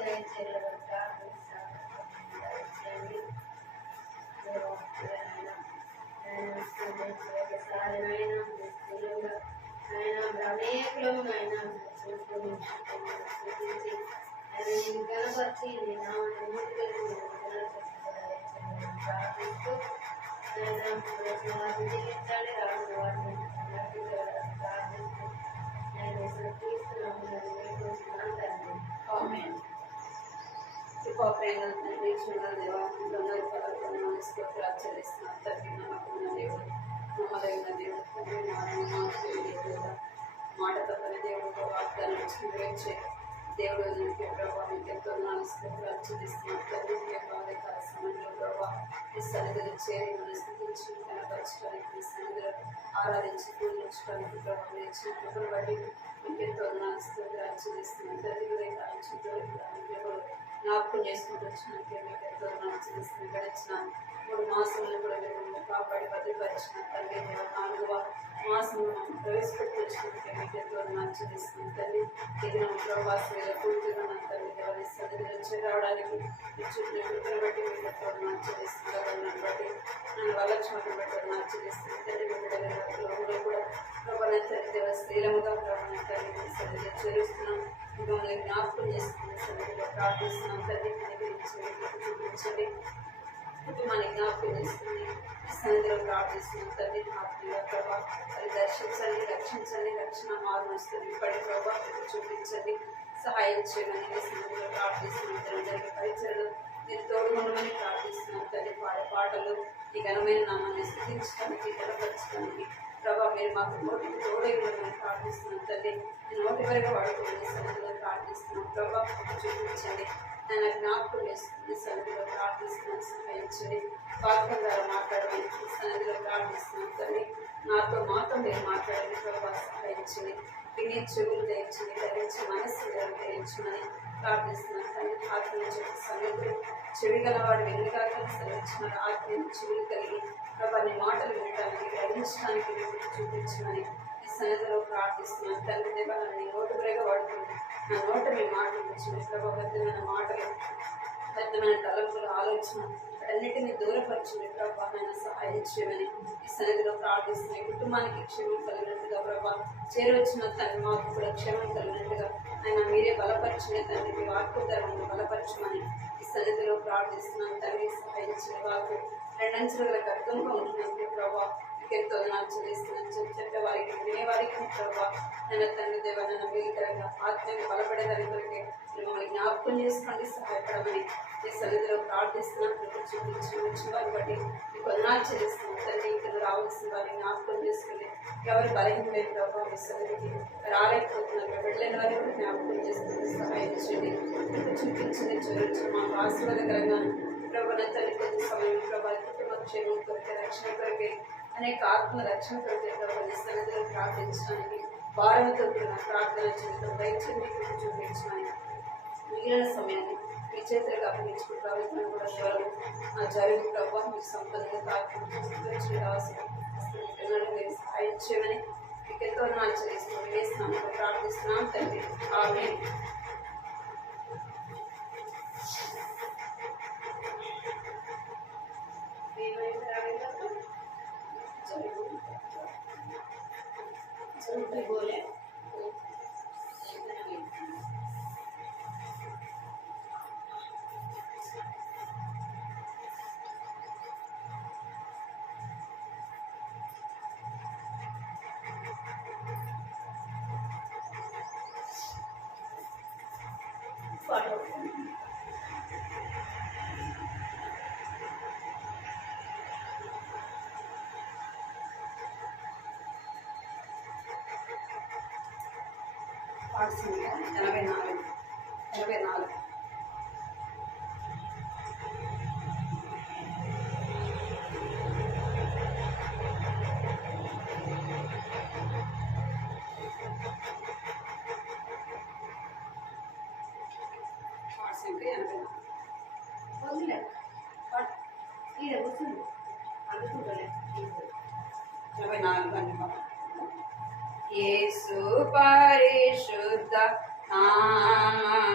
దయచేయాలని ప్రార్థిస్తాను. అనేకులమైన గణపతి ప్రార్థిస్తూ జీవించాలి రాను వారిని ప్రార్థిస్తూ నేను తీసుకున్నాను ప్రేమ తండ్రి చూడాలి దేవా అందరూ పదార్థాలను ఆచరిస్తున్నాం తండ్రి నమ్మకమైన దేవుడు నమ్మదగిన దేవుడు తండ్రి మాట తప్పని దేవుడు వాగ్దానం నెరవేర్చే దేవుడు నీకు ప్రభావం ఎంతో ఆచరిస్తున్నాం తండ్రి బాధకాల సమయంలో ప్రభావ ఈ సన్నిధిలో చేరి మన స్థితించి కనపరచడానికి ఈ సన్నిధిలో ఆరాధించి పూజించడానికి ప్రభావం ఇచ్చిన కృపను బట్టి మీకు ఎంతో ఆచరిస్తున్నాం తండ్రి జ్ఞాపకం చేసుకుంటూ వచ్చినట్టు మీకు ఎంతో ఆచరిస్తున్నాం గడిచిన 3 మాసాలను కూడా మీరు కాపాడి భద్రపరిచిన తండ్రి 4వ మాసంలో మనం ప్రవేశపెట్టి వచ్చినట్టు మీకు ఎంతో ఆచరిస్తున్నాం తండ్రి ఇది నా ప్రభావాలు పూర్తిగా నా తండ్రి దేవాన్ని సన్నిధిలో చేరవడానికి చుట్టూ బట్టి మీకు ఎంతో ఆచరిస్తున్నాను బట్టి నన్ను వరలక్ష్మణను బట్టి ఆచరిస్తున్నాను తండ్రి మీరు కూడా ప్రభావ తండ్రి దేవ శ్రీలముగా ప్రభావ తండ్రి సన్నిధిలో చేరుస్తున్నాం మిమ్మల్ని జ్ఞాపకం చేసుకున్న సన్నిధిలో ప్రార్థిస్తున్నాం తండ్రి చూపించండి కుటుంబాన్ని జ్ఞాపకం చేసుకుని సన్నిధిలో ప్రార్థిస్తున్నాం తండ్రి ఆత్మీయ ప్రభావ అది దర్శించండి రక్షించండి రక్షణ మార్మస్తుంది ఇప్పటి ప్రభావ చూపించండి సహాయం చేయమని సన్నిధిలో ప్రార్థిస్తున్నాం తండ్రి జరిగే పరిచయలు మీరు తోడుకొనమని ప్రార్థిస్తున్నాం తండ్రి పాటలు ఈ ఘనమైన నామాన్ని స్థితించడానికి బలపరచడానికి ప్రభావ మీరు మాకు నోటికి తోడై ఉండమని ప్రార్థిస్తున్నాం తండ్రి నోటి వరకు వాడుకోమని సన్నిధిలో ప్రార్థిస్తున్నాం ప్రభావ చూపించండి ఆయన జ్ఞాపకం చేసుకుని సన్నిధిలో ప్రార్థిస్తున్నాం సహాయించండి వాక్యం ద్వారా మాట్లాడమని సన్నిధిలో ప్రార్థిస్తున్నాం తండ్రి మాతో మీరు మాట్లాడండి ప్రభావ సహాయించండి విని చెవులు దయచండి ధరించి మనస్సు దయచమని ప్రార్థిస్తున్నాం తండ్రి ఆత్మ సన్నిధులు చెవి గలవాడు వెనుకాక సరించిన ఆత్మ చెవులు కలిగి ప్రభావ నీ మాటలు వినడానికి గ్రహించడానికి చూపించమని ఈ సన్నిధిలో ప్రార్థిస్తున్నాను తండ్రి దేవ నీ నోటు బ్రేగా వాడుతుంది నా నోట మీ మాటలు వచ్చిన ప్రభావ పెద్దమైన మాటలు పెద్దమైన తలంపులు ఆలోచన అన్నిటినీ దూరపరిచింది ప్రభావ ఆయన సహాయం చేయమని ఈ సన్నిధిలో ప్రార్థిస్తున్నాయి కుటుంబానికి క్షేమం కలిగినట్టుగా ప్రభావ చేరవచ్చిన తండ్రి మాకు కూడా క్షేమం కలిగినట్టుగా ఆయన మీరే బలపరిచిన తండ్రి మీ వాక్యోత్తరాలను బలపరచమని ఈ సన్నిధిలో ప్రార్థిస్తున్నాం తండ్రి సహాయించిన వాకు 2 అంచెల అర్థంగా ఉంటున్నట్టు ప్రభావ ఎంతో ఆచరిస్తున్నాను చెప్పేవారికి వినేవారికి ప్రభావ నన్ను తండ్రి దేవ నన్ను మీకరంగా ఆత్మీయంగా బలపడేదాని కొరకే మిమ్మల్ని జ్ఞాపకం చేసుకోండి సహాయపడమని ఈ సన్నిధిలో ప్రార్థిస్తున్నాను వచ్చిన వారిని బట్టి మీకు ఆచరిస్తున్నాను తండ్రి ఇక్కడ రావాల్సిన వారిని జ్ఞాపకం చేసుకోండి ఎవరు బలహీనమైన ప్రభావ మీ సన్నిధికి రాలేకపోతున్నారు వెళ్ళలేని వారిని కూడా జ్ఞాపకం చేసుకుని సహాయం చేయండి మీకు చూపించింది చూడొచ్చు మాకు ఆశీర్వాదకరంగా ప్రభావ తల్లి కొద్ది సమయం ప్రభావ కుటుంబ క్షేమం కొరకే రక్షణ కొరకే అనేక ఆత్మ రక్షణ కొరకే ప్రభావ సన్నిధిలో ప్రార్థించడానికి భారంతో కూడిన ప్రార్థన జీవితం దయచేసి మీకు చూపించమని మిగిలిన సమయాన్ని మీ చేతులకు అప్పగించుకుని ప్రభుత్వం కూడా జ్వరం ఆ జరుగు ప్రభావ మీకు సంపదగా మీరు సహాయం చేయమని మీకు ఎంతో ఆచరిస్తున్నాం వేస్తున్నాము ప్రార్థిస్తున్నాం తండ్రి ఆమేన్. बोले పాడుతుంది 84 యేసు పరిశుద్ధ నామమునకు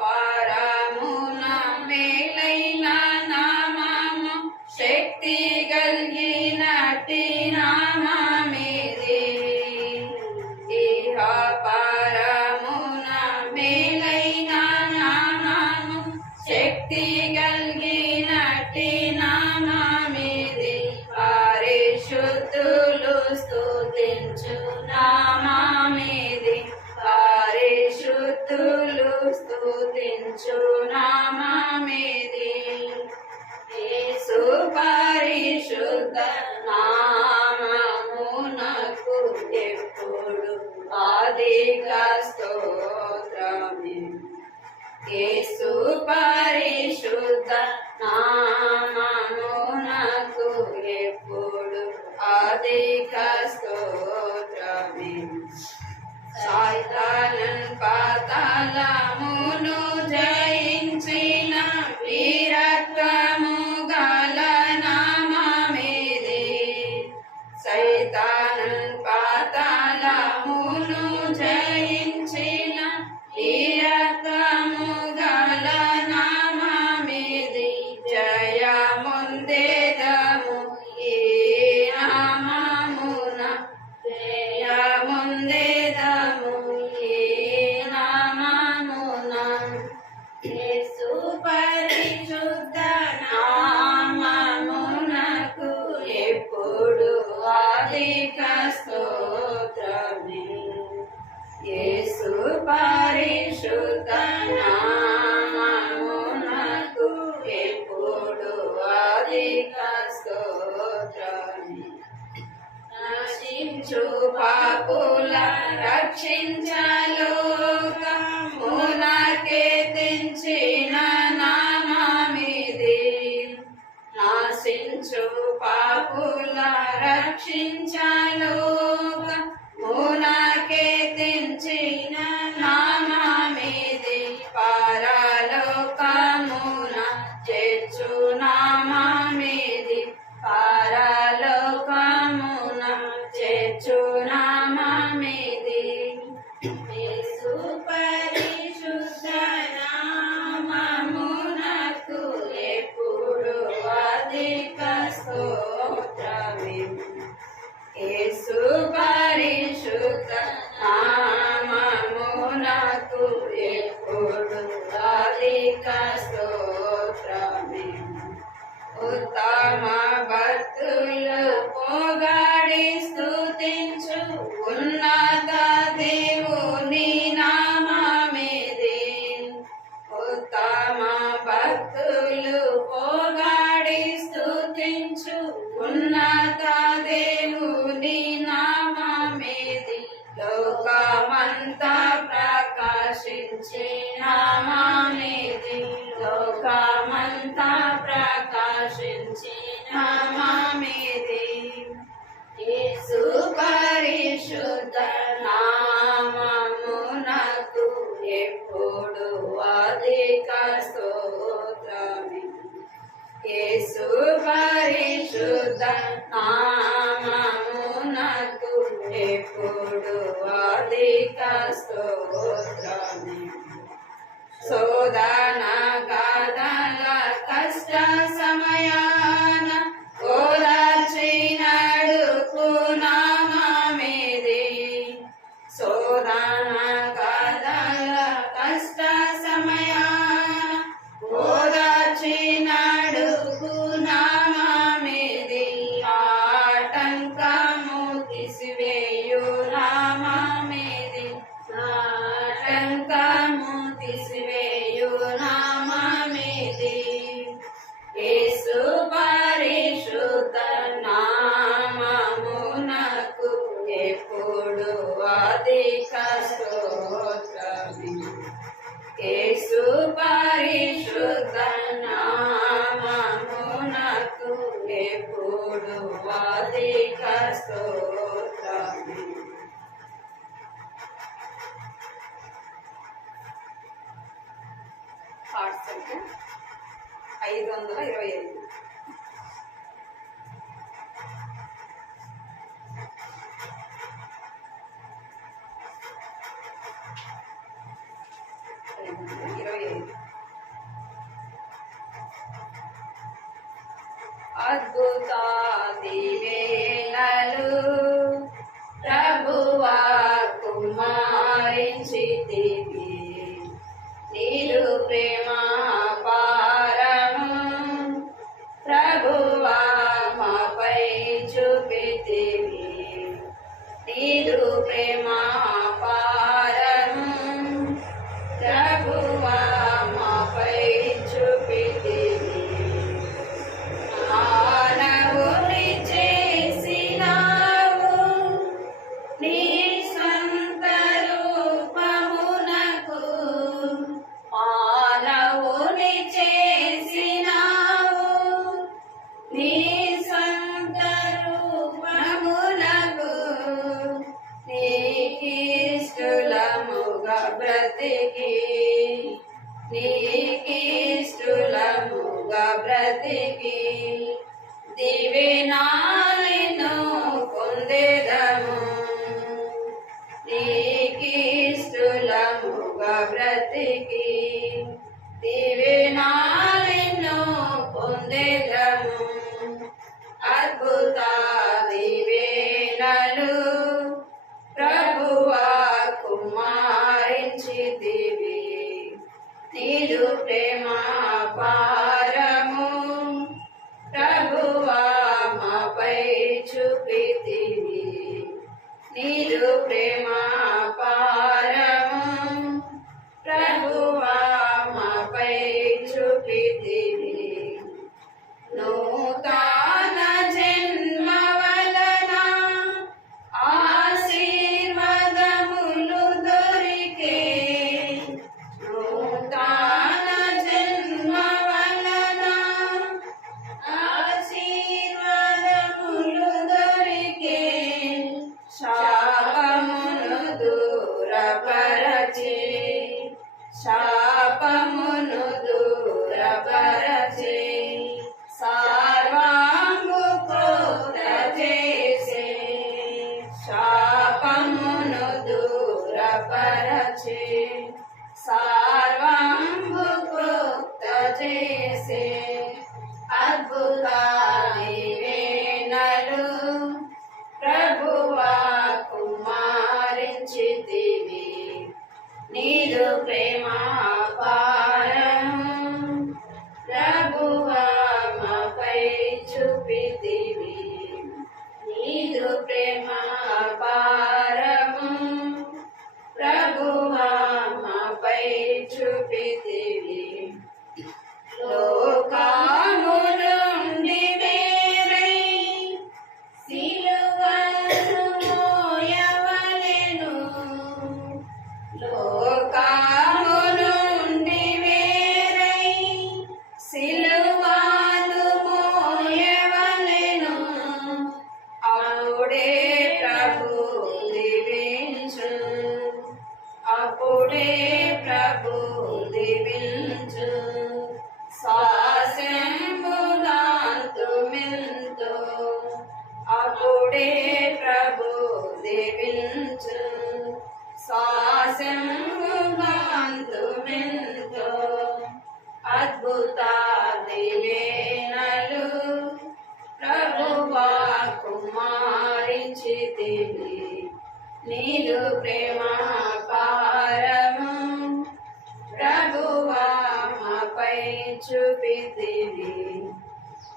పరమున మేలైన నామము శక్తి కలిగినట్టి నామమిది ఇహ పరమున మేలైన నామము శక్తి కలిగినట్టి నామమిది పరిశుద్ధులు స్తుతించు నామమిది పరిశుద్ధులు స్తుతించు నామమిది యేసు పరిశుద్ధ నామమునకు ఎప్పుడు అధిక స్తోత్రమే యేసు పరిశుద్ధ నామమునకు ఎప్పుడు అధిక స్తోత్రమే సాతానన్ పాతాళమును జయించిన వీరత్వము గల నామమిది సైతానన్ పాతాళమును జయించిన వీరత్వము గల నామమిది జయముందేదము ఈ నామమున జయముందేదము ఈ నామమున యేసు పరిశుద్ధ నామమునకు ఎప్పుడు అధిక స్తోత్రమే యేసు పరిశుద్ధ నామమునకు ఎప్పుడు అధిక స్తోత్రమే నశించు పాపుల రక్షించలోకమునకే తెంచిన నామమిది నశించు పాపుల రక్షించలోకమునకే తెంచిన నామమిది పరలోకమున చేర్చు నామమిది పరలోకమున చేర్చు నామమిది యేసు పరిశుద్ధ నామమునకు ఎప్పుడు అధిక స్తోత్రమే యేసు పరిశుద్ధ నామమునకు ఎప్పుడు అధిక స్తోత్రమే ఉత్తమ భక్తులు పొగడి స్తుతించు ఉన్నత దేవుని నామమిది ఉత్తమ భక్తులు పొగడి స్తుతించు ఉన్నత దేవుని నామమిది లోకమంతా ప్రకాశించే నామమిది లోకమంతా ప్రకాశించే నామమిది యేసు పరిశుద్ధ నామమునకు ఎప్పుడు అధిక స్తోత్రమే యేసు పరిశుద్ధ నామమునకు ఎప్పుడు అధిక స్తోత్రమే శోధన గాథల కష్ట సమయాన ఓదార్చి నడుపు నామమిది శోధన గాథల కష్ట సమయాన ఓదార్చి నడుపు నామమిది ఆటంకము తీసివేయు నామమిది ఆటంకము తీసివేయు నామమిది యేసు పరిశుద్ధ నామమునకు ఎప్పుడు అధిక స్తోత్రమే యేసు పరిశుద్ధ నామమునకు ఎప్పుడు అధిక స్తోత్రమే పాట సంఖ్య 525 525 దొరికి దీవెనాలెన్నో పొందెదము. అద్భుత దీవెనలు ప్రభువా కుమారించితివి. నీదు ప్రేమ పారము ప్రభువా మాపై చూపితివి. నీదు ప్రేమ పారము ప్రభువా మాపై చూపితివి. నూతన జన్మ వలన ఆశీర్వాదములు దొరికే. నూతన జన్మ వలన ఆశీర్వాదములు దొరికే. శాపమును దూరపరచి శాపమును దూరపరచి సర్వాంగు ప్రోక్త చేసే. శాపమును దూరపరచి సర్వాంగు ప్రోక్త చేసే. అద్భుత దీవెనలు ప్రభువా కుమారించితివి. నీదు ప్రేమ పారము ప్రభువా మాపై చూపితివి. నీదు ప్రేమ పారము ప్రభువా మాపై చూపితివి. లోకము నుండి వేరై సిలువను మోయవలెను. లోకము నుండి వేరై సిలువను మోయవలెను. అప్పుడే ప్రభు దీవించు. అప్పుడే ప్రభు దీవించు. శ్వాసంబుగాంతు మిల్తు. అప్పుడే ప్రభు దీవించు. శ్వాసంబుగాంతు మిల్తు. అద్భుత దీవెనలు ప్రభువా కుమారించితివి. నీదు ప్రేమ పారము ప్రభువా మాపై చూపితివి.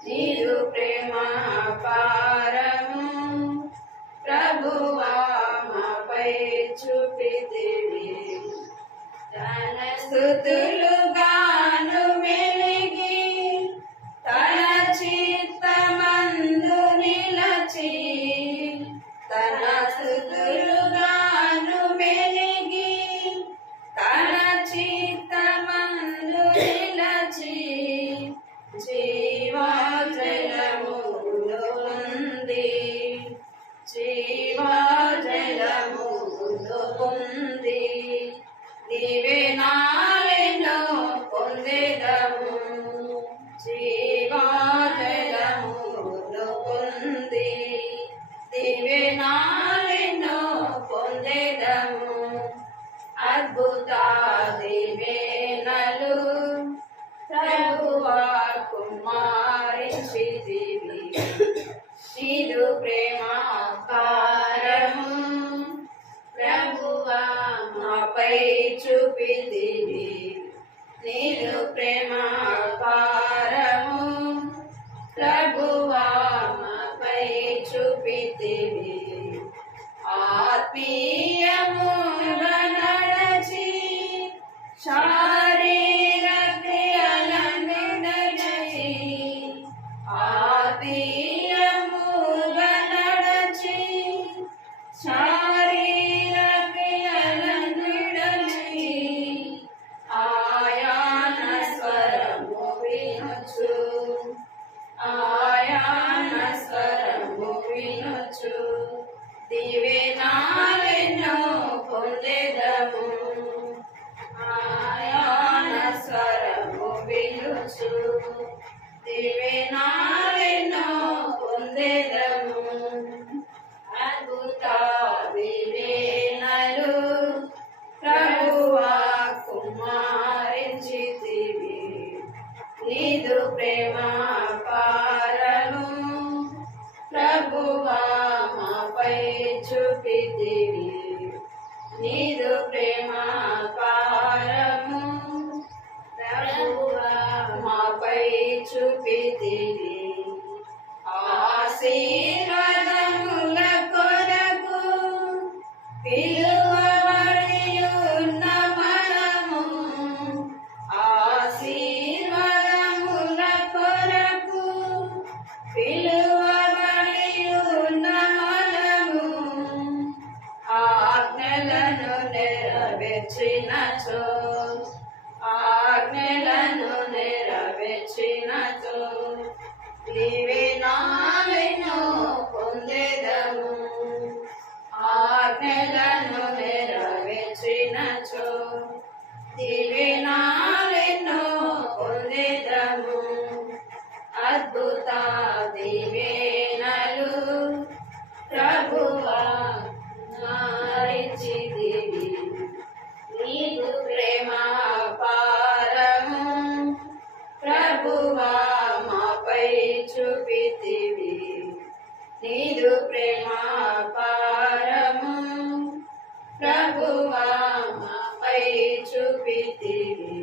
నీదు ప్రేమ పారము ప్రభువా మాపై చూపితివి. తన స్తుతులుగాను మెలిగి తన చిత్తమందు నిలచి. తన స్తుతులుగాను మెలిగి తన చిత్తమందు నిలచి. జీవజలములో ఉంది. జీవజలములో ఉంది. దీవెనాలెన్నో పొందెదము. జీవజలములో ఉంది. దీవెనాలెన్నో పొందెదము. అద్భుత దీవెనలు ప్రభువా కుమారించితివి. నీదు ప్రేమ పారము ప్రభువా మాపై చూపితివి. నీదు ప్రేమ పారము ప్రభువా మాపై చూపితివి. ఆత్మీయముగా నడచి శారీర క్రియలను నడచి. ఆత్మీయముగా నడచి శారీర క్రియలను నడచి. ఆయాన స్వరము ఆజ్ఞలను నెరవేర్చినచో ఆజ్ఞలను నెరవేర్చినచో దీవెనలను పొందెదము ఆజ్ఞలను నెరవేర్చినచో దీవెనలను పొందెదము అద్భుత దీవెనలు ప్రభువా నారించితివి నీదు ప్రేమ పారము ప్రభువా మాపై చూపితివి నీదు ప్రేమ పారము ప్రభువా మాపై చూపితివి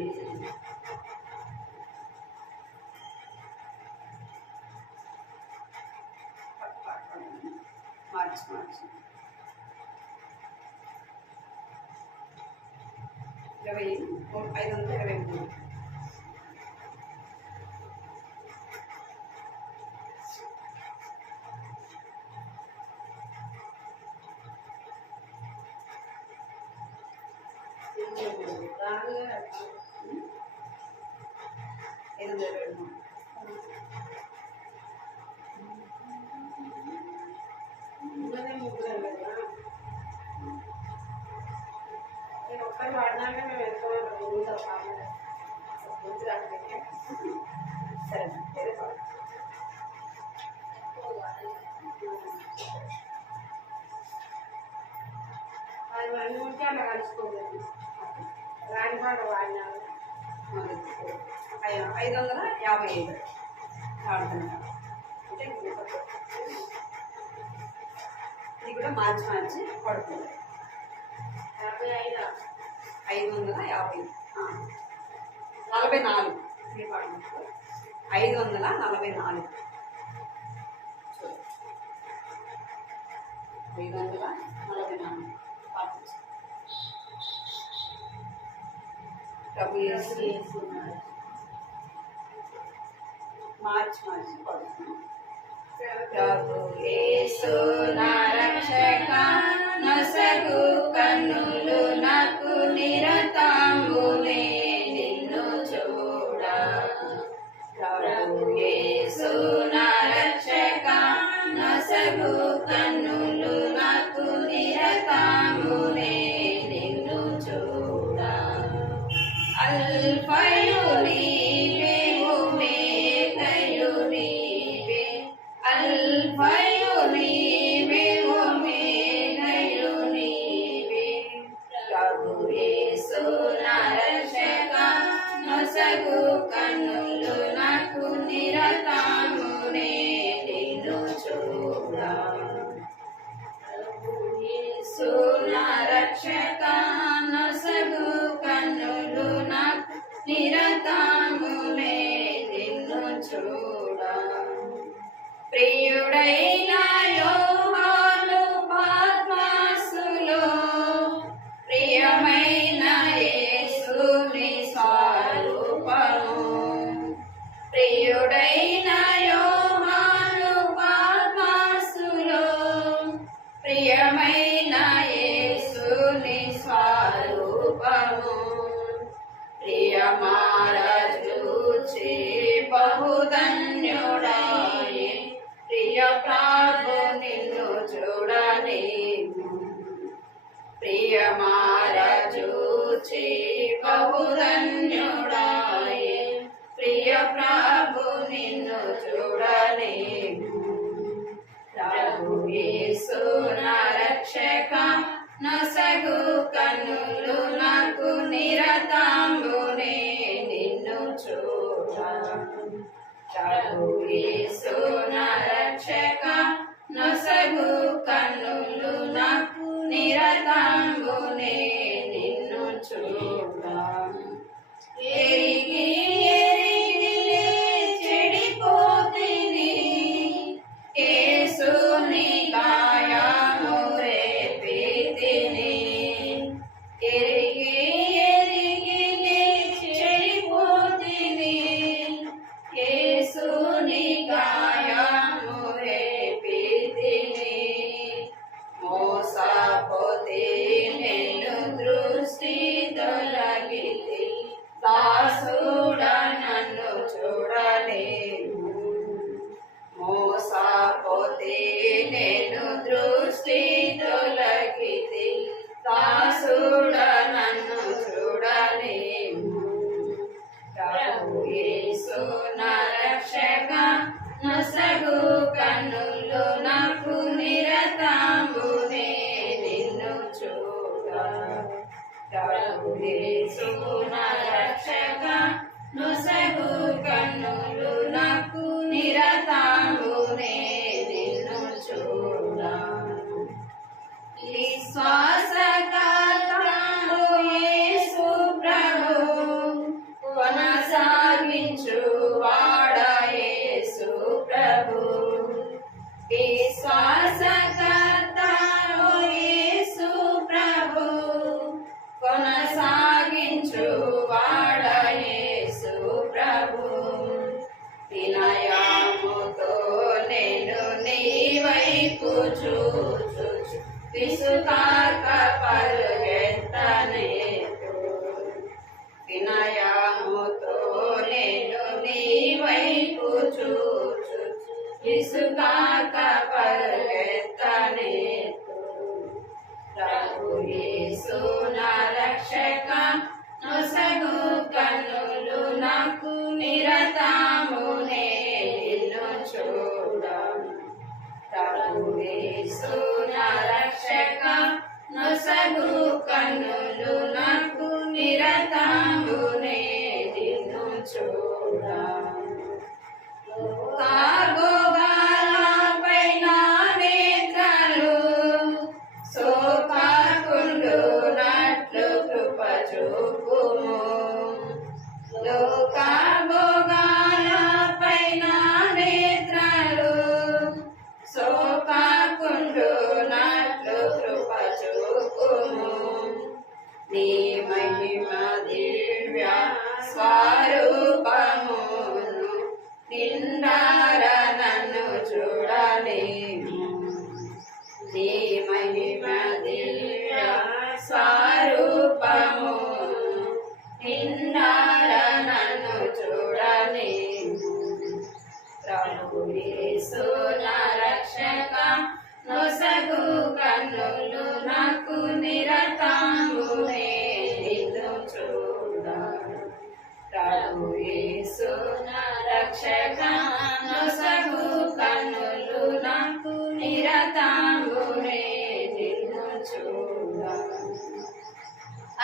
మార్చి 523 ఒక్కరు వాడినాక మేము వెళ్తాం సరే అది వన్ ఉంటే అలా కలుసుకోలేదు రాని పాట వాడినాము 555 వాడుతున్నా అంటే ఇది కూడా మార్చి పడుతుంది 550 44 మీ పాడుతున్నారు 544 544 ప్రభు యేసు మార్చి పడుతున్నాం ప్రభు యేసు నా రక్షక నసగు కన్నులు నాకు నిరతమునే నిన్ను చూడ ప్రభు యేసు నా రక్షక నసగు కన్నులు నాకు నిరతమునే నిన్ను చూడ అల్ఫయు నీవే ఓమేగయు నీవే అల్ఫయు నీవే ఓమేగయు నీవే ప్రభు యేసు నా రక్షక నొసగు కన్నులు నాకు నిరతమునే నిన్ను చూడ ప్రభు యేసు నా రక్షక నొసగు కన్నులు నాకు నిరతమునే నిన్ను చూడ ప్రియుడైన యోహాను పద్మాసులో ప్రియమైన యేసుని స్వరూపము ప్రియుడైన యోహాను పద్మాసులో ప్రియమైన యేసుని స్వరూపము ప్రియమారజూచి బహుధన్యుడాయే ప్రియ ప్రభు నిన్ను చూడలేము ప్రియమారజూచి బహుధన్యుడాయే ప్రియ ప్రభు నిన్ను చూడలేము ప్రభు యేసు నా రక్షక నొసగు కన్నులు నాకు నిరతమునే నిన్ను చూడ ప్రభు యేసు నా రక్షక నొసగు కన్నులు నాకు నిరతమునే నిన్ను చూడ ఎరిగి ఎరిగిలే చెడిపోతిని యేసుని గాయము రేపితిని ఎరిగి ఎరిగిలే చెడిపోతిని యేసుని గాయము ప్రభు యేసు నా రక్షక నొసగు కన్నులు నాకు నిరతమునే నిన్ను చూడ విశ్వాసకర్తవు యేసు ప్రభు కొనసాగించు వాడ యేసు ప్రభు విశ్వాసకర్తవు యేసు ప్రభు కొనసాగించు వాడ యేసు ప్రభు వినయముతో నేను నీ వైపు చూచు విసుకాక పరుగెత్తనేదు వినయముతో నేను నీ వైపు చూచు విసుకాక పరుగెత్తనేదు ప్రభు యేసు నా రక్షక నొసగు కన్నులు నాకు నిరతమునే నిన్ను చూడ ప్రభు యేసు నా రక్షక నొసగు కన్నులు నాకు నిరతమునే నిన్ను చూడ కాగోగాలపైన నేత్రాలు సోకాకుండునట్లు కృప చూపుము లోకాభోగాలపైన నేత్రాలు సోకాకుండునట్లు కృప చూపుము నీ మహిమ దివ్య స్వరూపమును నిండార నన్ను చూడలేము నీ మహిమ దివ్య స్వరూపము నిండార నన్ను చూడలేము ప్రభు యేసు నా రక్షక నొసగు కన్నులు నాకు నిరతమునే నిన్ను చూడ ప్రభు యేసు నా రక్షక నొసగు కన్నులు నాకు నిరతమునే నిన్ను చూడ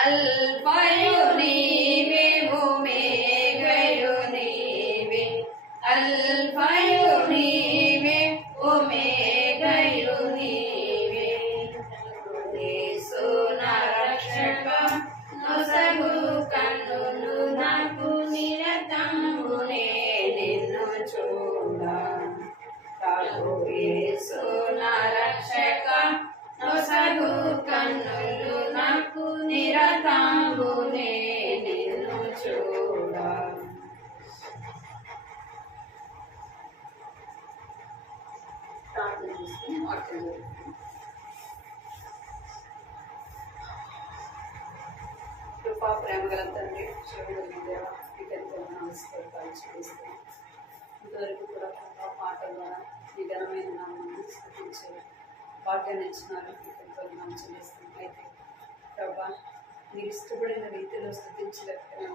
అల్ఫయు నీవే ఒమేగయు నీవే అల్ఫయు నీవే ఒమేగయు నీవే యేసు నా రక్షక నొసగు కన్నులు నాకు నిరతమునే నిన్ను చూడ ప్రభు యేసు నా రక్షక నొసగు కన్నులు నాకు నిరతమునే నిన్ను చూడ ప్రార్థన చేసుకుని వాక్యం జరుగుతుంది. కృపా ప్రేమ గల తండ్రి శివుడు దేవ మీకు ఎంతో నమస్కారాలు చెల్లిస్తున్నాం. ఇంతవరకు కూడా ప్రభా పాటల ద్వారా మీ ఘనమైన నామాన్ని స్తుతించే భాగ్యాన్ని ఇచ్చినారు. మీకు ఎంతో నామం చెల్లిస్తున్నాం. అయితే ప్రభా మీరు ఇష్టపడిన రీతిలో స్తుతించలేకపోయినా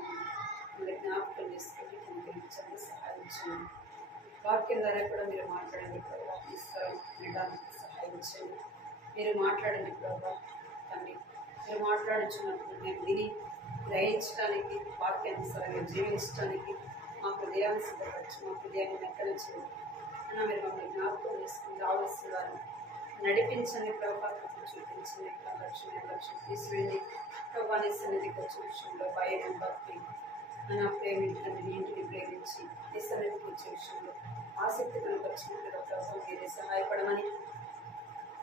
మళ్ళీ జ్ఞాపకం చేసుకొని కనిపించండి, సహాయం చేయండి. వాక్యం ద్వారా కూడా మీరు మాట్లాడండి ప్రభా, ఈ స్వరం వినడానికి సహాయం చేయండి. మీరు మాట్లాడండి ప్రభా తండ్రి, మీరు మాట్లాడుచున్నప్పుడు మేము విని గ్రహించడానికి వాక్యానుసారంగా జీవించడానికి మా హృదయాన్ని సిద్ధపరచు, మా హృదయాన్ని నెక్కరించండి అన్న. మీరు మమ్మల్ని జ్ఞాపకం చేసుకుని రావాల్సిన వారిని నడిపించండి ప్రభా, చూపించండి. లక్ష్యం తీసుకెళ్ళి ప్రభాని సన్నిధికి వచ్చే విషయంలో భయం భక్తి అన్న ప్రేమించండి, నీ ఇంటిని ప్రేమించి నీ సన్నిధికి వచ్చే విషయంలో ఆసక్తి కనపరిచినట్లుగా ప్రభావం మీరే సహాయపడమని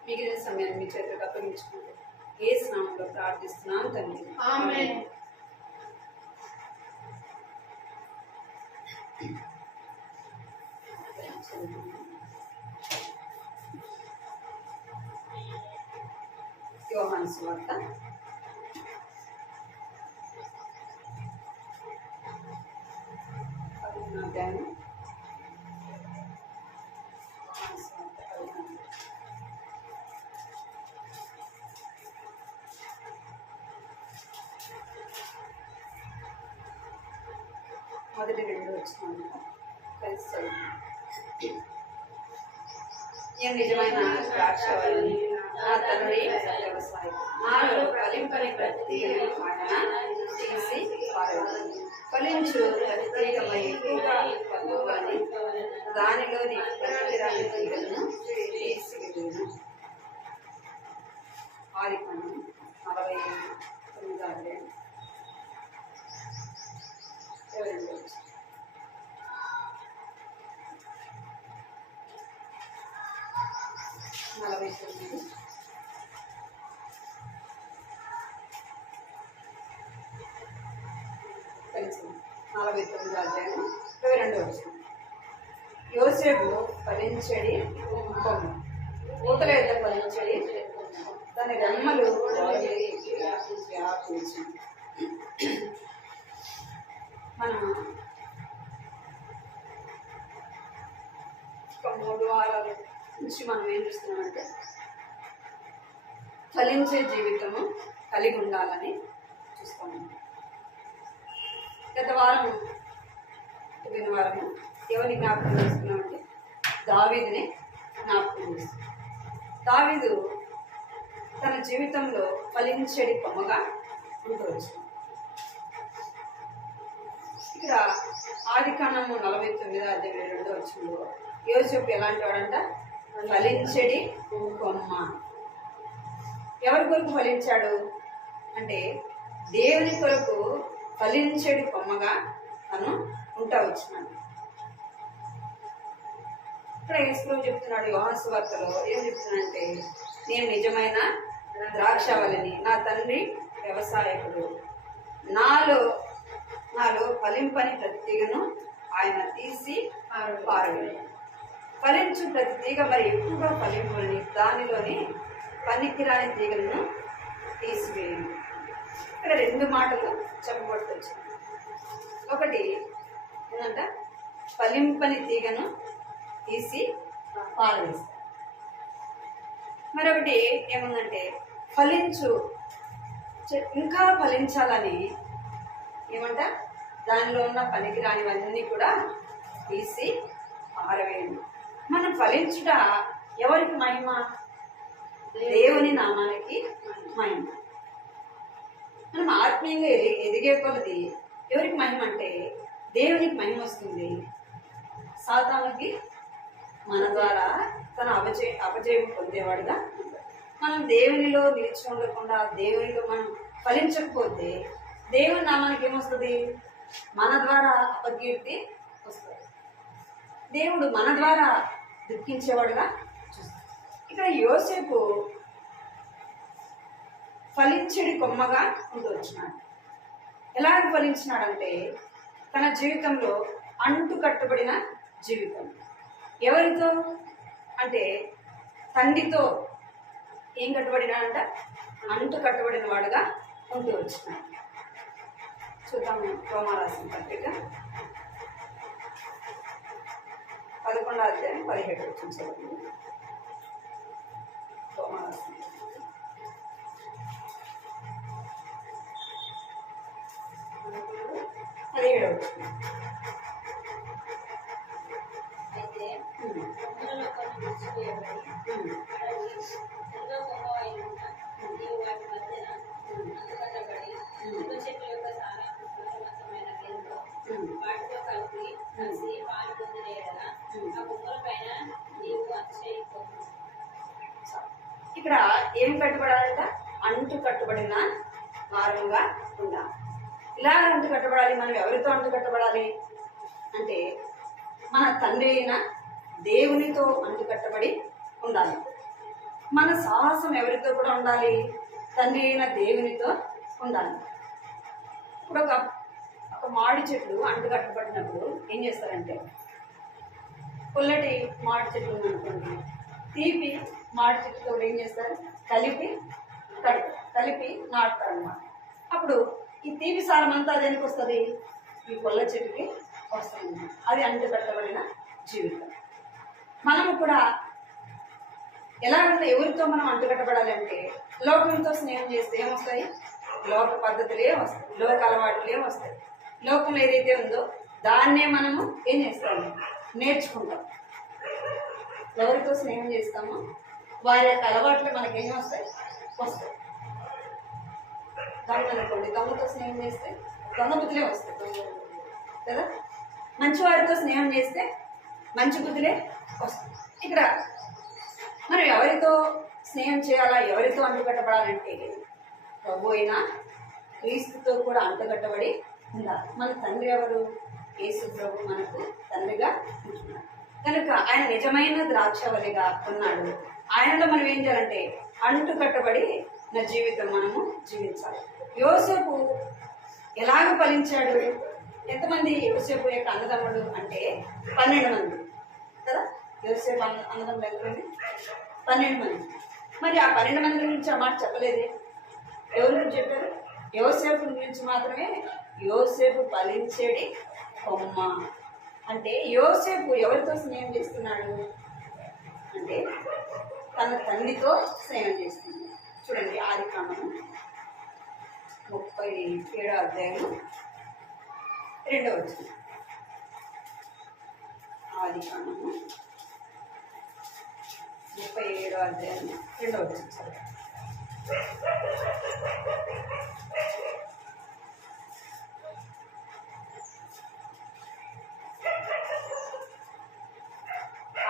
మిగిలిన సమయాన్ని మీ చేతులకు అప్పగించుకుంటూ యేసు నామములో ప్రార్థిస్తున్నాం తండ్రి, ఆమేన్. యోహాను సువార్త 10వ అధ్యాయం. మొదటి 2 వచ్చినాను కలిసి చదువుతాను. నేను నిజమైన ద్రాక్షవల్లిని, నా తండ్రి నాలో ఫలింపని ప్రతి ఆయన తీసి పారవేయును. ఫలించు ప్రత్యేకమై ఎక్కువగా ఫలింపని దానిలోని పనికిరాని తీగలను తీసివేయును. ఆదికాండం 49 49 అధ్యాయం 22. యోసేపు ఫలించడి కొమ్మ, ఊతల యొక్క ఫలించడి దాని రెమ్మలు వ్యాపించింది. మనం ఒక 3 వారాల నుంచి మనం ఏం చూస్తున్నామంటే ఫలించే జీవితము కలిగి ఉండాలని చూస్తాము. గత వారం వారము ఎవరిని జ్ఞాపకం చేసుకున్నామంటే దావీదుని జ్ఞాపకం చేస్తున్నాం. దావీదు తన జీవితంలో ఫలించడి కొమ్మగా ఉంటూ వచ్చింది. ఇక్కడ ఆదికాండము 49 అధ్యాయం 2 వచ్చిందో యోసేపు ఎలాంటి వాడంట? ఫలించడి కొమ్మ. ఎవరి కొరకు ఫలించాడు అంటే దేవుని కొరకు ఫలించడి కొమ్మగా తను ఉంటా వచ్చినాడు. ఇక్కడ యేసు చెప్తున్నాడు యోహాను సువార్తలో ఏం చెప్తున్నాడంటే, నేను నిజమైన ద్రాక్షవల్లిని, నా తండ్రి వ్యవసాయకుడు, నాలో ఫలింపని ప్రతి తీగను ఆయన తీసి పారవేయును. ఫలించు ప్రతి తీగ మరి ఎక్కువగా ఫలింపుని దానిలోని పనికిరాని తీగలను తీసివేయను. ఇక్కడ 2 మాటలు చెప్పబడుతూ వచ్చింది. ఒకటి ఏంటంట, ఫలింపని తీగను తీసి పారవేస్తారు. మరొకటి ఏముందంటే ఫలించు, ఇంకా ఫలించాలని ఏమంట, దానిలో ఉన్న పనికిరానివన్నీ కూడా తీసి పారవేయండి. మనం ఫలించుట ఎవరికి మహిమ? దేవుని నామానికి మహిమ. మనం ఆత్మీయంగా ఎదిగే కొలది ఎవరికి మహిమ అంటే దేవునికి మహిమ వస్తుంది. సాతానుకి మన ద్వారా తన అపజయం పొందేవాడుగా మనం దేవునిలో నిలిచి ఉండకుండా దేవునిలో మనం ఫలించకపోతే దేవుని నామానికి ఏమొస్తుంది? మన ద్వారా అపకీర్తి వస్తుంది. దేవుడు మన ద్వారా దుఃఖించేవాడుగా చూస్తాడు. ఇక్కడ యోసేపు ఫలించడి కొమ్మగా ఉంటూ వచ్చినాడు. ఎలా ఫలించినాడంటే తన జీవితంలో అంటు కట్టబడిన జీవితం. ఎవరితో అంటే తండ్రితో ఏం కట్టబడినాడంట? అంటు కట్టబడిన వాడుగా ఉంటూ వచ్చినాడు. చూద్దాము రోమారాసిన పత్రిక 11వ అధ్యాయం 17 వచ్చింది. చదువు రోమారాసిన 17 వచ్చింది. అయితే కొమ్మలలో కొన్ని విడిచివేయబడి ఎంతో కొమ్మవైన నీవు వాటి మధ్యన అందుకట్టబడి ఇంకో చెట్ల యొక్క చాలా పుష్పవంతమైన గింజ వాటితో కలిసి పాలు పొందిన ఎడల ఆ కొమ్మల పైన నీవు అతిశయిపోతుంది. ఇక్కడ ఏం కట్టుబడాలంట? అంటు కట్టుబడిన వారముగా ఉండాలి. ఇలా అంటు కట్టబడాలి. మనం ఎవరితో అంటు కట్టబడాలి అంటే మన తండ్రి అయిన దేవునితో అంటు కట్టబడి ఉండాలి. మన సాహసం ఎవరితో కూడా ఉండాలి? తండ్రి అయిన దేవునితో ఉండాలి. ఇప్పుడు ఒక మామిడి చెట్లు అంటు కట్టబడినప్పుడు ఏం చేస్తారంటే, పుల్లటి మామిడి చెట్లు ఉందనుకోండి, తీపి మామిడి చెట్టుతో ఏం చేస్తారు? కలిపి నాటుతారు అన్నమాట. అప్పుడు ఈ తీపి సారం అంతా దేనికి వస్తుంది? ఈ పుల్ల చెట్టుకి వస్తుంది. అది అంటు కట్టబడిన జీవితం. మనము కూడా ఎలా ఉంటే ఎవరితో మనం అంటుకట్టబడాలి అంటే లోకంతో స్నేహం చేస్తే ఏమొస్తాయి? లోక పద్ధతులే వస్తాయి, లోక అలవాట్లే వస్తాయి. లోకంలో ఏదైతే ఉందో దాన్నే మనము ఏం చేస్తాము? నేర్చుకుంటాం. ఎవరితో స్నేహం చేస్తామో వారి యొక్క అలవాట్లు మనకేం వస్తాయి? దొంగ అనుకోండి, దొంగతో స్నేహం చేస్తే దొంగ బుద్ధులే వస్తాయి కదా. మంచి వారితో స్నేహం చేస్తే మంచి బుద్ధులే వస్తాయి. ఇక్కడ మనం ఎవరితో స్నేహం చేయాలా, ఎవరితో అంటుకట్టబడాలంటే ప్రభు అయినా క్రీస్తుతో కూడా అంటుకట్టబడి ఉండాలి. మన తండ్రి ఎవరు? యేసు ప్రభు మనకు తండ్రిగా ఉంటున్నాడు కనుక ఆయన నిజమైన ద్రాక్షవల్లిగా ఉన్నాడు. ఆయనలో మనం ఏం చేయాలంటే అంటు కట్టబడి నా జీవితం మనము జీవించాలి. యోసేపు ఎలాగ ఫలించాడు? ఎంతమంది యోసేపు యొక్క అన్నదమ్ముడు అంటే 12 మంది కదా. యోసేపు అన్నదమ్ముడు ఎంతమంది? 12 మంది. మరి ఆ 12 మంది గురించి ఆ మాట చెప్పలేదే. ఎవరి గురించి చెప్పారు? యోసేపు గురించి మాత్రమే. యోసేపు ఫలించేడి కొమ్మ అంటే యోసేపు ఎవరితో స్నేహం చేస్తున్నాడు అంటే తన తండ్రితో స్నేహం చేస్తుంది. చూడండి ఆదికాండము 37వ అధ్యాయం 2వ వచనం. ఆదికాండము 37వ అధ్యాయం 2వ వచనం.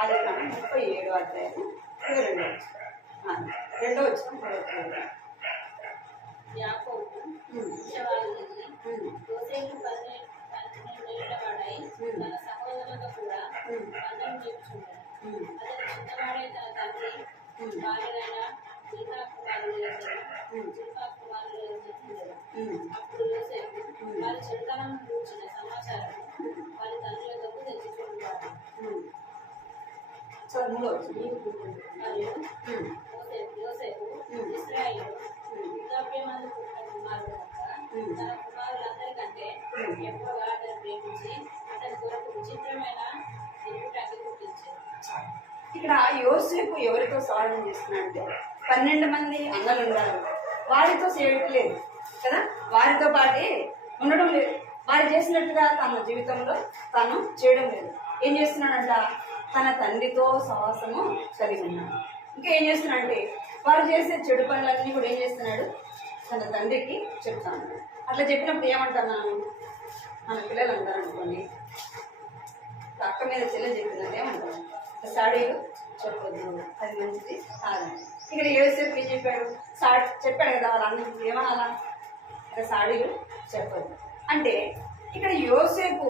ఆదికాండం 37వ అధ్యాయం 2వ వచనం. యాకోబు వంశవాళ్ళని యోసేపు 12 ఏళ్ల వాడై తన సహోదరులతో కూడా బంధం చేర్చుకున్నాడు. అతని చిన్నవాడే తన తండ్రి భార్యలైన జీతా కుమారులు జీతా కుమారులు చెప్పిండడు. అప్పుడు యోసేపు వారి చెడుతనం గురించిన సమాచారం వారి తండ్రులకు తెచ్చుకుంటాడు. మరియు యోసేపు ఇశ్రాయేలు వృద్ధాప్యమందు పుట్టిన కుమారుడు కనుక తన కుమారులందరికంటే ఎక్కువగా అతను ప్రేమించి అతని కొరకు విచిత్రమైన దిగుటాన్ని పుట్టించాడు. ఇక్కడ యోసేపు ఎవరితో సహాయం చేస్తున్నాడంటే 12 మంది అన్నలు ఉన్నారు. వారితో చేయట్లేదు కదా, వారితో పాటే ఉండడం లేదు. వారు చేసినట్టుగా తన జీవితంలో తాను చేయడం లేదు. ఏం చేస్తున్నాడంట? తన తండ్రితో సహవాసము కలిగి ఉన్నాడు. ఇంకా ఏం చేస్తున్నాడంటే వారు చేసే చెడు పనులన్నీ కూడా ఏం చేస్తున్నాడు? తన తండ్రికి చెప్తాను. అట్లా చెప్పినప్పుడు ఏమంటాం మనం? మన పిల్లలు అంటారు అనుకోండి, అక్క మీద చెల్లెలు చెప్పిందంటే ఏమంటారు? సాడీలు చెప్పొద్దు, అది మంచిది కాదండి. ఇక్కడ యోసేపు ఏం చెప్పాడు? చెప్పాడు కదా వాళ్ళ అన్న ఏమనాలా? ఇక్కడ సాడీలు చెప్పొద్దు అంటే ఇక్కడ యోసేపు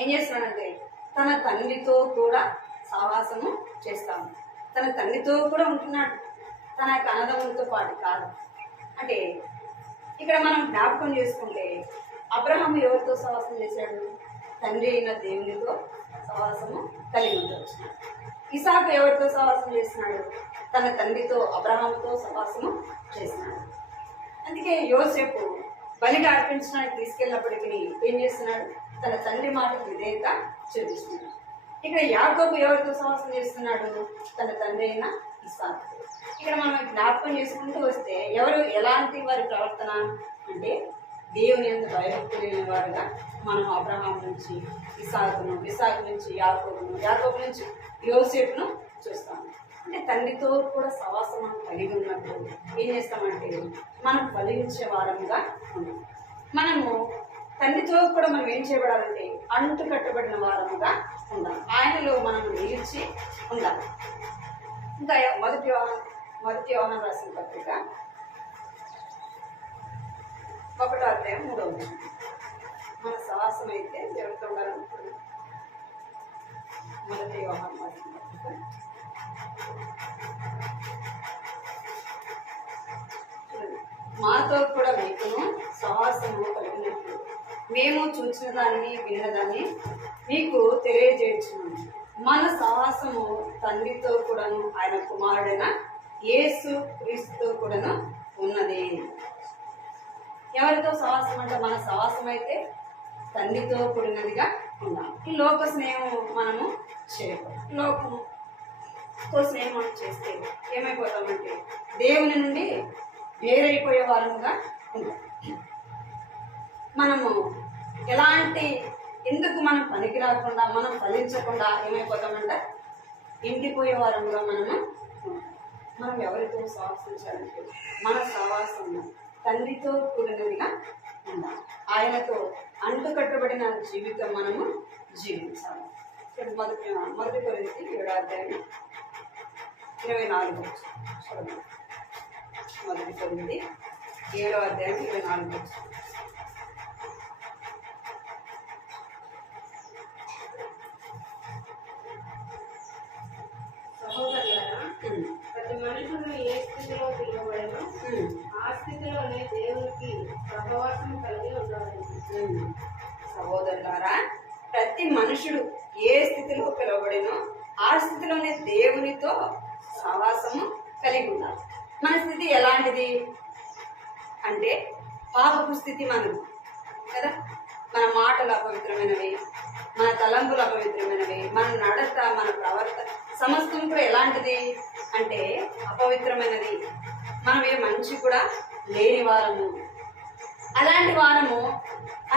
ఏం చేస్తున్నాడంటే తన తండ్రితో కూడా సహవాసము చేస్తాము. తన తండ్రితో కూడా ఉంటున్నాడు, తన యొక్క అన్నదమ్ములతో పాటు కాదు. అంటే ఇక్కడ మనం జ్ఞాపకం చేసుకుంటే అబ్రహాము ఎవరితో సహవాసం చేశాడు? తండ్రి అయిన దేవునితో సహవాసము కలిగి ఉండొచ్చున్నాడు. ఇసాకు ఎవరితో సహవాసం చేస్తున్నాడు? తన తండ్రితో అబ్రహాముతో సహవాసము చేస్తున్నాడు. అందుకే యోసేపు బలిగా అర్పించడానికి తీసుకెళ్ళినప్పటికీ ఏం చేస్తున్నాడు? తన తండ్రి మాటకు విధేయత చూపిస్తున్నాడు. ఇక్కడ యాకోబు ఎవరితో సహవాసం చేస్తున్నాడు? తన తండ్రి అయిన ఇస్సాకు. ఇక్కడ మనం జ్ఞాపకం చేసుకుంటూ వస్తే ఎవరు ఎలాంటి వారి ప్రవర్తన అంటే దేవుని యందు భయభక్తి లేని వారుగా మనం అబ్రహాము నుంచి ఇస్సాకును, ఇస్సాకు నుంచి యాకోబును, యాకోబు నుంచి యోసేపును చూస్తాము. అంటే తండ్రితో కూడా సహవాసం మనం కలిగి ఉన్నప్పుడు ఏం చేస్తామంటే మనం ఫలించే వారంగా ఉంటాం. మనము తండ్రితో కూడా మనం ఏం చేయబడాలంటే అంటు కట్టబడిన వారముగా ఉండాలి. ఆయనలో మనం నిలిచి ఉండాలి. ఇంకా మొదటి యోహాను రాసిన పత్రిక 1వ అధ్యాయం 3వ వచనం. మన సహవాసం అయితే ఎవరితో ఉండాలనుకుంటున్నాం? మొదటి యోహాను రాసిన పత్రిక మాతో కూడా మీకును సహవాసము కలిగినట్లు మేము చూసిన దాన్ని విన్న దాన్ని మీకు తెలియజేస్తున్నాము. మన సహవాసము తండ్రితో కూడాను ఆయన కుమారుడైన యేసు క్రీస్తుతో కూడాను ఉన్నది. ఎవరితో సహవాసం అంటే మన సహవాసం అయితే తండ్రితో కూడినదిగా ఉండాలి. ఈ లోక స్నేహం మనము చేయకూడదు. లోకంతో స్నేహం మనం చేస్తే ఏమైపోతామంటే దేవుని నుండి వేరైపోయే వారముగా ఉంటాం. మనము ఎందుకు మనం పనికి రాకుండా మనం ఫలించకుండా ఏమైపోతామంట? ఎండిపోయే వారముగా మనము ఉంటాం. మనం ఎవరితో సహవాసించాలంటే మన సహవాసం తండ్రితో కూడినదిగా ఉండాలి. ఆయనతో అంటుకట్టబడిన జీవితం మనము జీవించాలి. మొదటి కొరింథీ 7 24 చూడండి. మొదటి కొరింథీ 7 సహోదరులారా, ప్రతి మనుషుడు ఏ స్థితిలో పిలువబడెనో ఆ స్థితిలోనే దేవునికి సహవాసం కలిగి ఉండాలి. సహోదరులారా, ప్రతి మనుషుడు ఏ స్థితిలో పిలువబడినో ఆ స్థితిలోనే దేవునితో సహవాసము కలిగి ఉండాలి. మన స్థితి ఎలాంటిది అంటే పాపపు స్థితి మనది కదా. మన మాటలు అపవిత్రమైనవి, మన తలంపులు అపవిత్రమైనవి, మన నడత, మన ప్రవర్తన సమస్తం కూడా ఎలాంటిది అంటే అపవిత్రమైనది. మనం ఏ మంచి కూడా లేని వారము.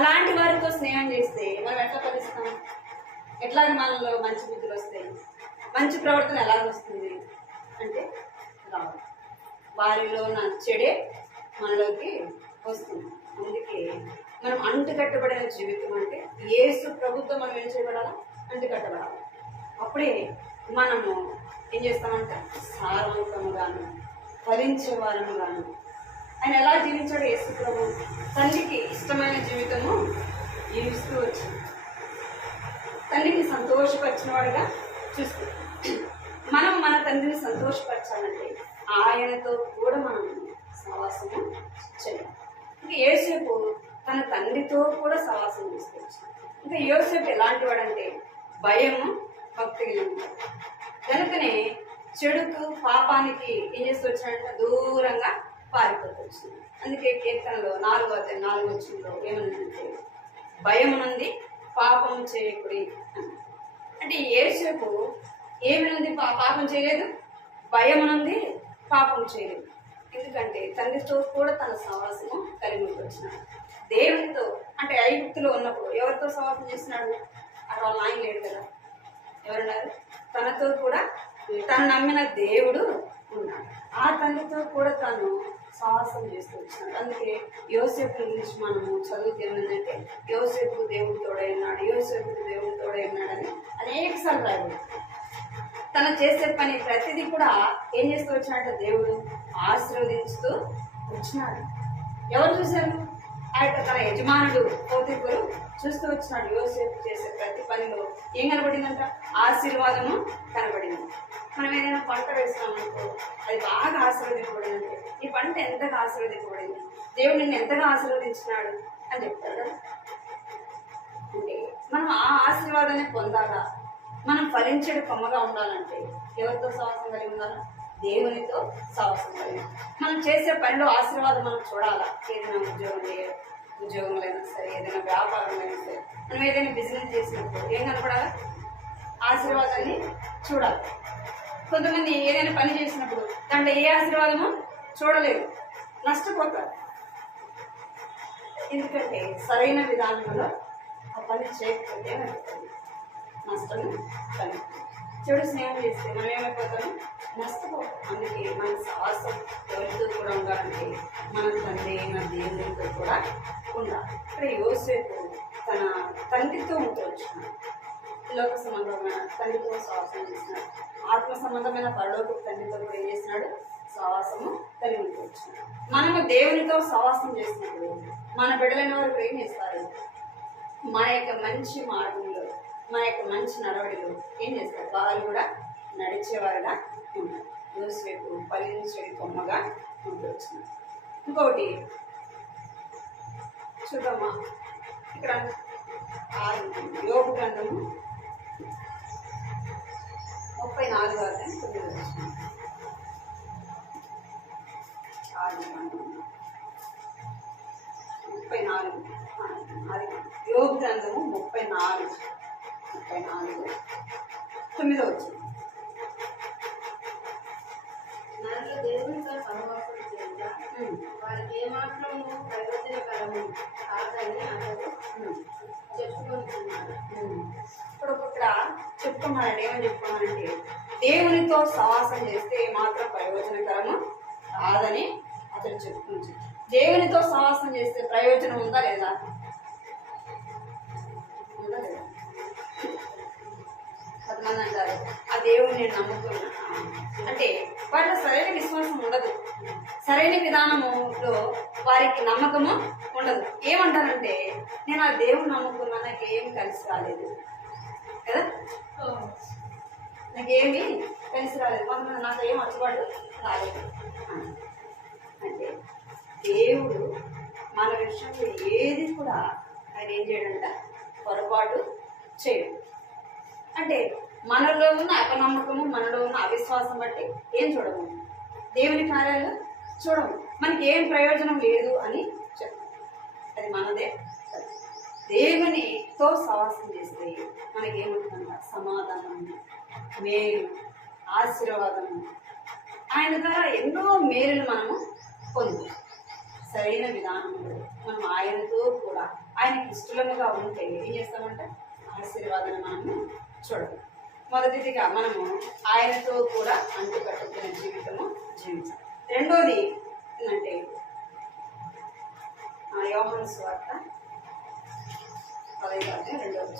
అలాంటి వారితో స్నేహం చేస్తే మనం ఎట్లా ఫలిస్తాం? ఎట్లాగ మనలో మంచి బుద్ధులు వస్తాయి? మంచి ప్రవర్తన ఎలాగ వస్తుంది అంటే రావు. వారిలో నా చెడే మనలోకి వస్తుంది. అందుకే మనం అంటుకట్టబడిన జీవితం అంటే యేసు ప్రభుత్వం మనం ఏం చేయబడాలా? అంటుకట్టబడాలి. అప్పుడే మనము ఏం చేస్తామంటే సారవంతముగాను ఫలించే వారముగాను. ఆయన ఎలా జీవించాడు యేసు ప్రభు? తండ్రికి ఇష్టమైన జీవితము జీవిస్తూ వచ్చింది. తండ్రిని సంతోషపరిచిన వాడుగా చూస్తూ మనం మన తండ్రిని సంతోషపరచాలంటే ఆయనతో కూడా మనం సహవాసము చేయాలి. ఇంకా యోసేపు తన తండ్రితో కూడా సహవాసం చేసుకోవచ్చు. ఇంకా యోసేపు ఎలాంటి వాడంటే భయము భక్తి ఉంటాడు. కనుకనే చెడుకు పాపానికి ఏం చేస్తూ వచ్చినట్టు దూరంగా పారిపోతూ వచ్చింది. అందుకే కీర్తనలో 4:4 ఏమనంటే భయము నుండి పాపము చేయకుడి అంటే యేసేపు ఏమనుంది? పాపం చేయలేదు, భయము నుండి పాపం చేయలేదు. ఎందుకంటే తండ్రితో కూడా తన సహవాసము కలిగి వచ్చినాడు. దేవునితో అంటే ఐగుప్తులో ఉన్నప్పుడు ఎవరితో సహవాసం చేస్తున్నాడు? అక్కడ వాళ్ళ ఆయన లేడు కదా. ఎవరున్నారు? తనతో కూడా తను నమ్మిన దేవుడు ఉన్నాడు. ఆ తండ్రితో కూడా తాను సహవాసం చేస్తూ వచ్చినాడు. అందుకే యోసేపు గురించి మనము చదువుతూ ఏమైందంటే యోసేపు దేవుడు తోడై ఉన్నాడు, యోసేపు దేవుడు తోడై ఉన్నాడని అనేక సార్లు రాయబడి తను చేసే పని ప్రతిదీ కూడా ఏం చేస్తూ వచ్చినట్టు దేవుడు ఆశీర్వదించుతూ వచ్చినాడు. ఎవరు చూశారు? ఆ యొక్క తన యజమానుడు పోతీఫరు చూస్తూ వచ్చినాడు. యోసేపు చేసే ప్రతి పనిలో ఏం కనబడిందంట? ఆశీర్వాదము కనబడింది. మనం ఏదైనా పంట వేస్తున్నామనుకో అది బాగా ఆశీర్వదించబడిందంటే ఈ పంట ఎంతగా ఆశీర్వదించబడింది, దేవుడు నిన్ను ఎంతగా ఆశీర్వదించినాడు అని చెప్తాడు కదా. అంటే మనం ఆ ఆశీర్వాదాన్ని పొందాలా, మనం ఫలించడు కొమ్మగా ఉండాలంటే ఎవరితో సహవాసం కలిగి ఉండాలా? దేవునితో సహవాసం కలిగి. మనం చేసే పనిలో ఆశీర్వాదం మనం చూడాలా. ఏదైనా ఉద్యోగంలైనా సరే, ఏదైనా వ్యాపారంలో సరే, మనం ఏదైనా బిజినెస్ చేసినప్పుడు ఏం కనపడాలా? ఆశీర్వాదాన్ని చూడాలి. కొంతమంది ఏదైనా పని చేసినప్పుడు దాంట్లో ఏ ఆశీర్వాదము చూడలేదు, నష్టపోతారు. ఎందుకంటే సరైన విధానంలో ఆ పని చేయకపోతే నష్టము కలుగుతుంది. చెడు స్నేహం చేస్తే మనం ఏమైపోతాము? నష్టపోతాం. అందుకే మన సహవాసం ఎవరితో కూడా ఉండాలంటే మన తండ్రి అయిన దేవునితో కూడా ఉండాలి. ఇక్కడ యోసేపు తన తండ్రితో ఉంటూ వచ్చినాడు. లోక సంబంధమైన తండ్రితో సహవాసం చేసినాడు. ఆత్మ సంబంధమైన పరలోక తండ్రితో కూడా ఏం చేసినాడు? సహవాసము కలిగి ఉంటూ వచ్చినాడు. మనము దేవునితో సహవాసం చేసినప్పుడు మన బిడ్డలైన వారు ఏం చేస్తారు? మన యొక్క మంచి మార్గంలో, మన యొక్క మంచి నడవడిలో ఏం చేస్తారు? వారు కూడా నడిచేవారుగా ఉంటారు. యోసేపు ఫలించడి కొమ్మగా ఉంటూ వచ్చినాడు. ఇంకొకటి చూడమ్మా, ఇక్కడ యోబు గ్రంథము 34:9 యోబు గ్రంథము 34:9 నన్ను దేవునితో సహవాసం చేయుట వారికి ఏమాత్రము ప్రయోజనకరము కాదని అతడు చెప్పుకుంటున్నాడు. ఇప్పుడు ఇక్కడ చెప్పుకున్నానండి. ఏమని చెప్పుకున్నానంటే దేవునితో సహవాసం చేస్తే మాత్రం ప్రయోజనకరము కాదని అతను చెప్పుకుంది. దేవునితో సహవాసం చేస్తే ప్రయోజనం ఉందా లేదా? ఉందా లేదా? కొంతమంది అంటారు ఆ దేవుని నేను నమ్ముతున్నా అంటే వాటిలో సరైన విశ్వాసం ఉండదు, సరైన విధానములో వారికి నమ్మకము ఉండదు. ఏమంటారంటే నేను ఆ దేవుని నమ్ముకున్నా, నాకు ఏమి కలిసి రాలేదు కదా, నాకేమి కలిసి రాలేదు, కొంతమంది నాకు ఏం అచ్చుబాటు రాలేదు అంటే దేవుడు మన విషయంలో ఏది కూడా ఆయన ఏం చేయడంట పొరపాటు చేయడు. అంటే మనలో ఉన్న అపనమ్మకము, మనలో ఉన్న అవిశ్వాసం బట్టి ఏం చూడము, దేవుని కార్యాలు చూడము, మనకి ఏం ప్రయోజనం లేదు అని చెప్తాం. అది మనదే. దేవునితో సహవాసం చేస్తే మనకేముంటుందంట సమాధానము, మేలు, ఆశీర్వాదము, ఆయన ద్వారా ఎన్నో మేలులు మనము పొందుతాం. సరైన విధానంలో మనం ఆయనతో కూడా ఆయనకి ఇష్టముగా ఉంటే ఏం చేస్తామంటే ఆశీర్వాదాన్ని మనము చూడదు. మొదటిదిగా మనము ఆయనతో కూడా అంటుకట్టుకున్న జీవితము జీవించాలి. రెండోది ఏంటంటే యోహాను సువార్త 15:2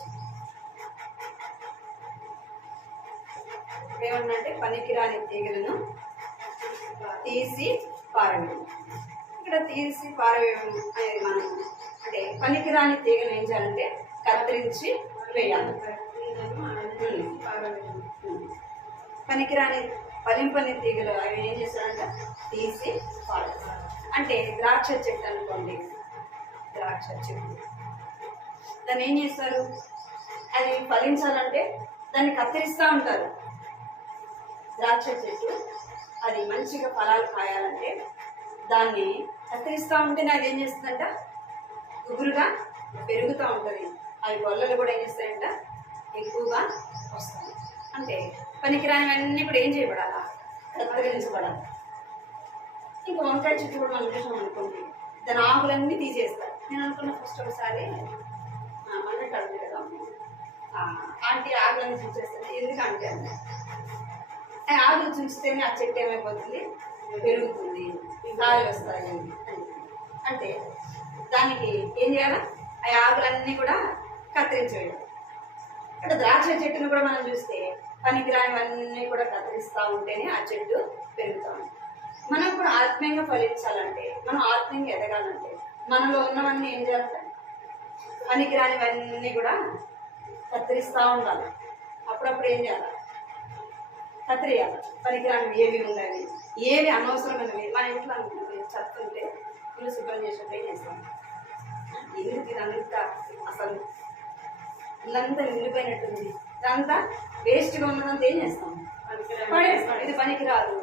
ఏమన్నంటే పనికిరాని తీగలను తీసి పారవేయడం. ఇక్కడ తీసి పారవేయడం అనేది మనం అంటే పనికిరాని తీగను ఏం చేయాలంటే కత్తిరించి వేయాలి. పనికిరాని పలింపని తీగలు అవి ఏం చేస్తారంటే తీసి పారేస్తారు. అంటే ద్రాక్ష చెట్టు అనుకోండి, ద్రాక్ష చెట్టు దాన్ని ఏం చేస్తారు, అది ఫలించాలంటే దాన్ని కత్తిరిస్తూ ఉంటారు. ద్రాక్ష చెట్టు అది మంచిగా ఫలాలు కాయాలంటే దాన్ని కత్తిరిస్తూ ఉంటేనే అది ఏం చేస్తుందంట గుబురుగా పెరుగుతూ ఉంటుంది. అవి గొల్లలు కూడా ఏం చేస్తాయంట ఎక్కువగా వస్తాయి. అంటే పనికిరానివన్నీ కూడా ఏం చేయబడాలా, కత్తిరించబడాలి. ఇంకా వంకాయ చెట్టు కూడా మనం చూసాం అనుకోండి, దాని ఆకులన్నీ తీసేస్తారు. నేను అనుకున్న ఫస్ట్ ఒకసారి మళ్ళీ కడుగు కదా ఆంటీ ఆకులన్నీ చూసేస్తుంది. ఎందుకంటే ఆ ఆకులు చూస్తేనే ఆ చెట్టు ఏమైపోతుంది పెరుగుతుంది, కాయలు వస్తాయి అని. అంటే దానికి ఏం చేయాలా, ఆ ఆకులన్నీ కూడా కత్తిరించేయాలి. ఇక్కడ ద్రాక్ష చెట్టును కూడా మనం చూస్తే పనికిరానివన్నీ కూడా కత్తిరిస్తూ ఉంటేనే ఆ చెట్టు పెరుగుతూ ఉంటుంది. మనం కూడా ఆత్మీయంగా ఫలించాలంటే, మనం ఆత్మీయంగా ఎదగాలంటే మనలో ఉన్నవన్నీ ఏం చేయాలంటే పనికిరానివన్నీ కూడా కత్తిరిస్తూ ఉండాలి. అప్పుడప్పుడు ఏం చేయాలి, కత్తిరియాలి. పనికిరానివి ఏవి ఉండాలి, ఏవి అనవసరమైనవి. మన ఇంట్లో చెప్తుంటే ఇల్లు శుభ్రం చేసినట్టు ఏం చేస్తాం, ఎందుకు ఇదంతా అసలు ఇల్లంతా నిండిపోయినట్టుంది, ఇదంతా వేస్ట్గా ఉన్నదంతా ఏం చేస్తాం, పడేస్తాం, ఇది పనికి రాదు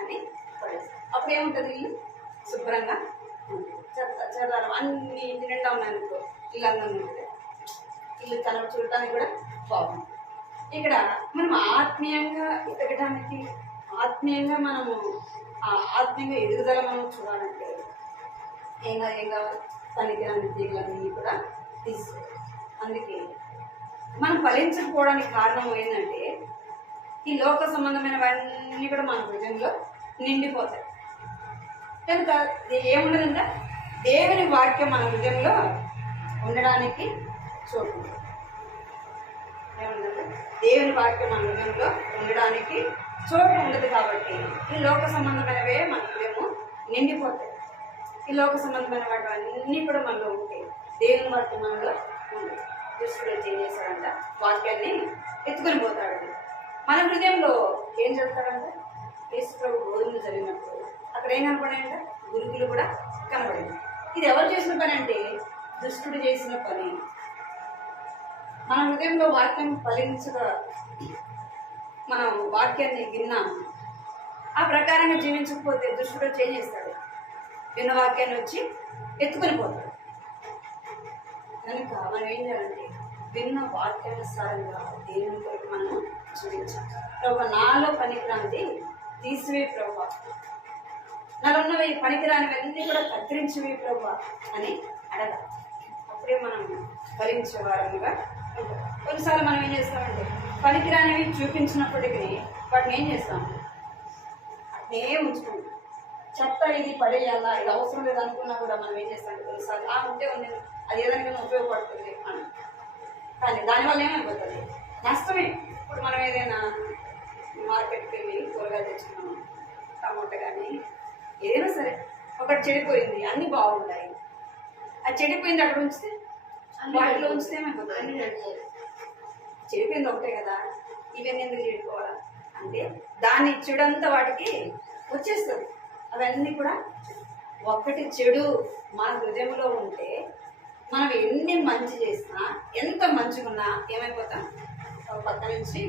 అని పడేస్తాం. అప్పుడు ఏముంటుంది, ఇల్లు శుభ్రంగా చెత్త చెదారం అన్ని ఇంటి నిండా ఉన్నాయనుకో ఇల్లు అందంగా ఉంటుంది, ఇల్లు తన చూడటానికి కూడా బాగుంది. ఇక్కడ మనం ఆత్మీయంగా ఎదగడానికి, ఆత్మీయంగా మనము ఆత్మీయంగా ఎదుగుదల మనం చూడాలంటే ఏం కావాలి, పనికిరాని తీగలన్నీ కూడా తీసుకోవాలి. అందుకే మనం ఫలించకపోవడానికి కారణం ఏంటంటే ఈ లోక సంబంధమైనవన్నీ కూడా మన హృదయంలో నిండిపోతాయి. కనుక ఏముండదంటే దేవుని వాక్యం మన హృదయంలో ఉండడానికి చోటు. ఏముందంటే దేవుని వాక్యం మన హృదయంలో ఉండడానికి చోటు ఉండదు. కాబట్టి ఈ లోక సంబంధమైనవే మన హృదయము నిండిపోతాయి. ఈ లోక సంబంధమైన వాటి అన్నీ కూడా మనలో ఉంటాయి. దేవుని వాక్యం మనలో ఉంది. దుష్టుడు ఏం చేస్తాడంట, వాక్యాన్ని ఎత్తుకొని పోతాడు. మన హృదయంలో ఏం చెప్తాడంటే యేసు ప్రభు బోధనలు జరిగినప్పుడు అక్కడ ఏం కనపడాయంట, గురుకులు కూడా కనబడింది. ఇది ఎవరు చేసిన పని అంటే దుష్టుడు చేసిన పని. మన హృదయంలో వాక్యం ఫలించగా మనం వాక్యాన్ని విన్నాము, ఆ ప్రకారంగా జీవించకపోతే దుష్టుడు చేంజ్ చేస్తాడు, విన్న వాక్యాన్ని వచ్చి ఎత్తుకొని పోతాడు. కనుక మనం ఏం చేయాలంటే విన్న వాక్యానుసారంగా దేవుని కొరకు మనము జీవించాలి. ప్రభు నాలో పనికిరానిది తీసివే ప్రభు, నాలో ఉన్నవి పనికిరానివన్నీ కూడా కత్తిరించివే ప్రభు అని అడగాలి. అప్పుడే మనం ఫలించే వారముగా కొన్నిసార్లు మనం ఏం చేస్తామంటే పనికిరానివి చూపించినప్పటికీ వాటిని ఏం చేస్తాం, అట్నే ఉంచుకుంటాం. చెత్త ఇది పడేయాలా, ఇది అవసరం లేదు అనుకున్నా కూడా మనం ఏం చేస్తాం కొన్నిసార్లు ఉంటే ఉంది, అది ఏదైనా ఉపయోగపడుతుంది అని. కానీ దానివల్ల ఏమైపోతుంది, నష్టమే. ఇప్పుడు మనం ఏదైనా మార్కెట్కి వెళ్ళి కూరగాయలు తెచ్చుకున్నాము, టమాటా కానీ ఏదైనా సరే, ఒకటి చెడిపోయింది, అన్నీ బాగుంటాయి, అది చెడిపోయింది అక్కడ ఉంచితే వాటిలో ఉంచితే ఏమైపోతుంది, చెడిపోయింది ఒకటే కదా, ఇవన్నీ ఎందుకు చెడిపోవాలా అంటే దాన్ని చెడంతా వాటికి వచ్చేస్తుంది. అవన్నీ కూడా ఒక్కటి చెడు మన హృదయంలో ఉంటే మనం ఎన్ని మంచి చేసినా ఎంత మంచిగున్నా ఏమైపోతాం, ఒక పక్క నుంచి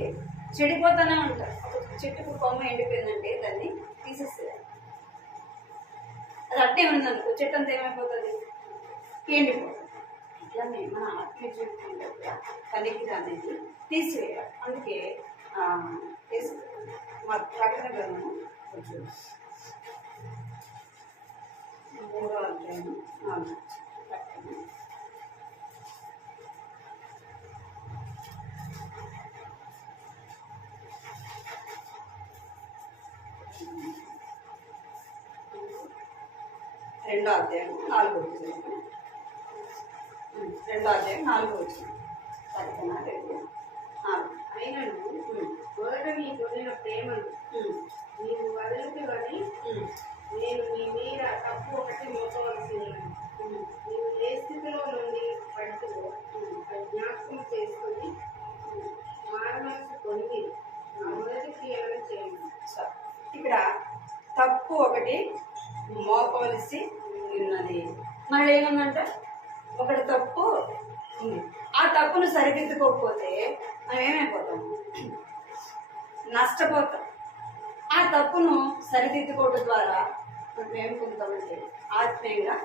చెడిపోతూనే ఉంటాం. ఒక చెట్టుకు కొమ్మ ఎండిపోయిందంటే దాన్ని తీసేస్తుంది, అది అట్టే ఉందనుకో చెట్టు అంతా ఏమైపోతుంది, ఎండిపోతుంది. ఇట్లానే మన ఆత్మీయ జీవితంలో కూడా పనికి అనేది తీసివేయాలి. అందుకే మా ప్రకటన గ్రంథము కొంచెం 3వ అధ్యాయం 4వ ప్రకటన. రెండో అధ్యాయం 4వ వచనం. 2వ అధ్యాయం 4వ వచనం. ప్రకటన 2:4. అయినను మొదట నీ కొనిన ప్రేమను నీవు వదలికి వని నేను నీ మీద తప్పు ఒకటి మోపవలసి ఉన్నాను. నీవు ఏ స్థితిలో నుండి పడుతుందో అది జ్ఞాపకం చేసుకుని మారమనసు పొంది ఆ మొదటి క్రియలను చేయండి. ఇక్కడ తప్పు ఒకటి మోపవలసి ఉన్నది. మళ్ళీ ఏముందంట, ఒకటి తప్పు ఉంది, ఆ తప్పును సరిదిద్దుకోకపోతే మనం ఏమైపోతాం, నష్టపోతాం. ఆ తప్పును సరిదిద్దుకోవడం ద్వారా మనం ఏం పొందుతామంటే ఆత్మీయంగా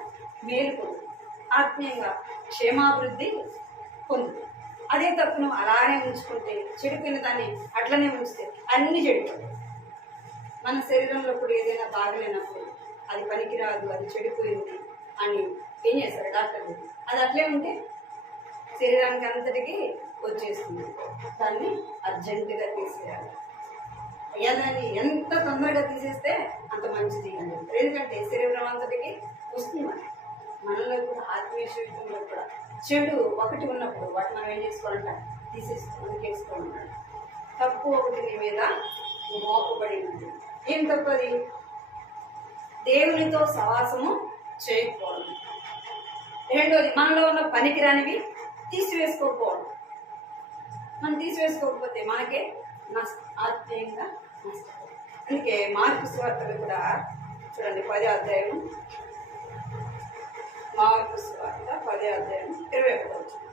మేలు పొందుతాం, ఆత్మీయంగా క్షేమాభివృద్ధి పొందుతాం. అదే తప్పును అలానే ఉంచుకుంటే, చెడిపోయిన దాన్ని అట్లనే ఉంచితే అన్నీ చెడిపోతాయి. మన శరీరంలో కూడా ఏదైనా బాగలేనప్పుడు అది పనికిరాదు, అది చెడిపోయింది అని ఏం చేస్తారు డాక్టర్లు, అది అట్లే ఉంటే శరీరానికి అంతటికి వచ్చేస్తుంది, దాన్ని అర్జెంటుగా తీసేయాలి. అయ్యా దాన్ని ఎంత తొందరగా తీసేస్తే అంత మంచిది అని చెప్తారు. ఎందుకంటే శరీరం అంతటికి వస్తుంది. మనలో కూడా ఆత్మీయ జీవితంలో కూడా చెడు ఒకటి ఉన్నప్పుడు వాటి మనం ఏం చేసుకోవాలంట, తీసేసుకోవాలి, వేసుకోవాలన్నాడు. తప్పు ఒకటి నీ మీద మోపబడి ఉంది. ఏం తప్పది, దేవునితో సవాసము చేయకపోవడం. రెండోది మనలో ఉన్న పనికిరానివి తీసివేసుకోకపోవడం. మనం తీసివేసుకోకపోతే మనకే ఆత్మీయంగా నష్టపోతుంది. అందుకే మార్కు సువార్తలు కూడా చూడండి 10వ అధ్యాయం, మార్కు సువార్త 10వ అధ్యాయం 21వ వచనం.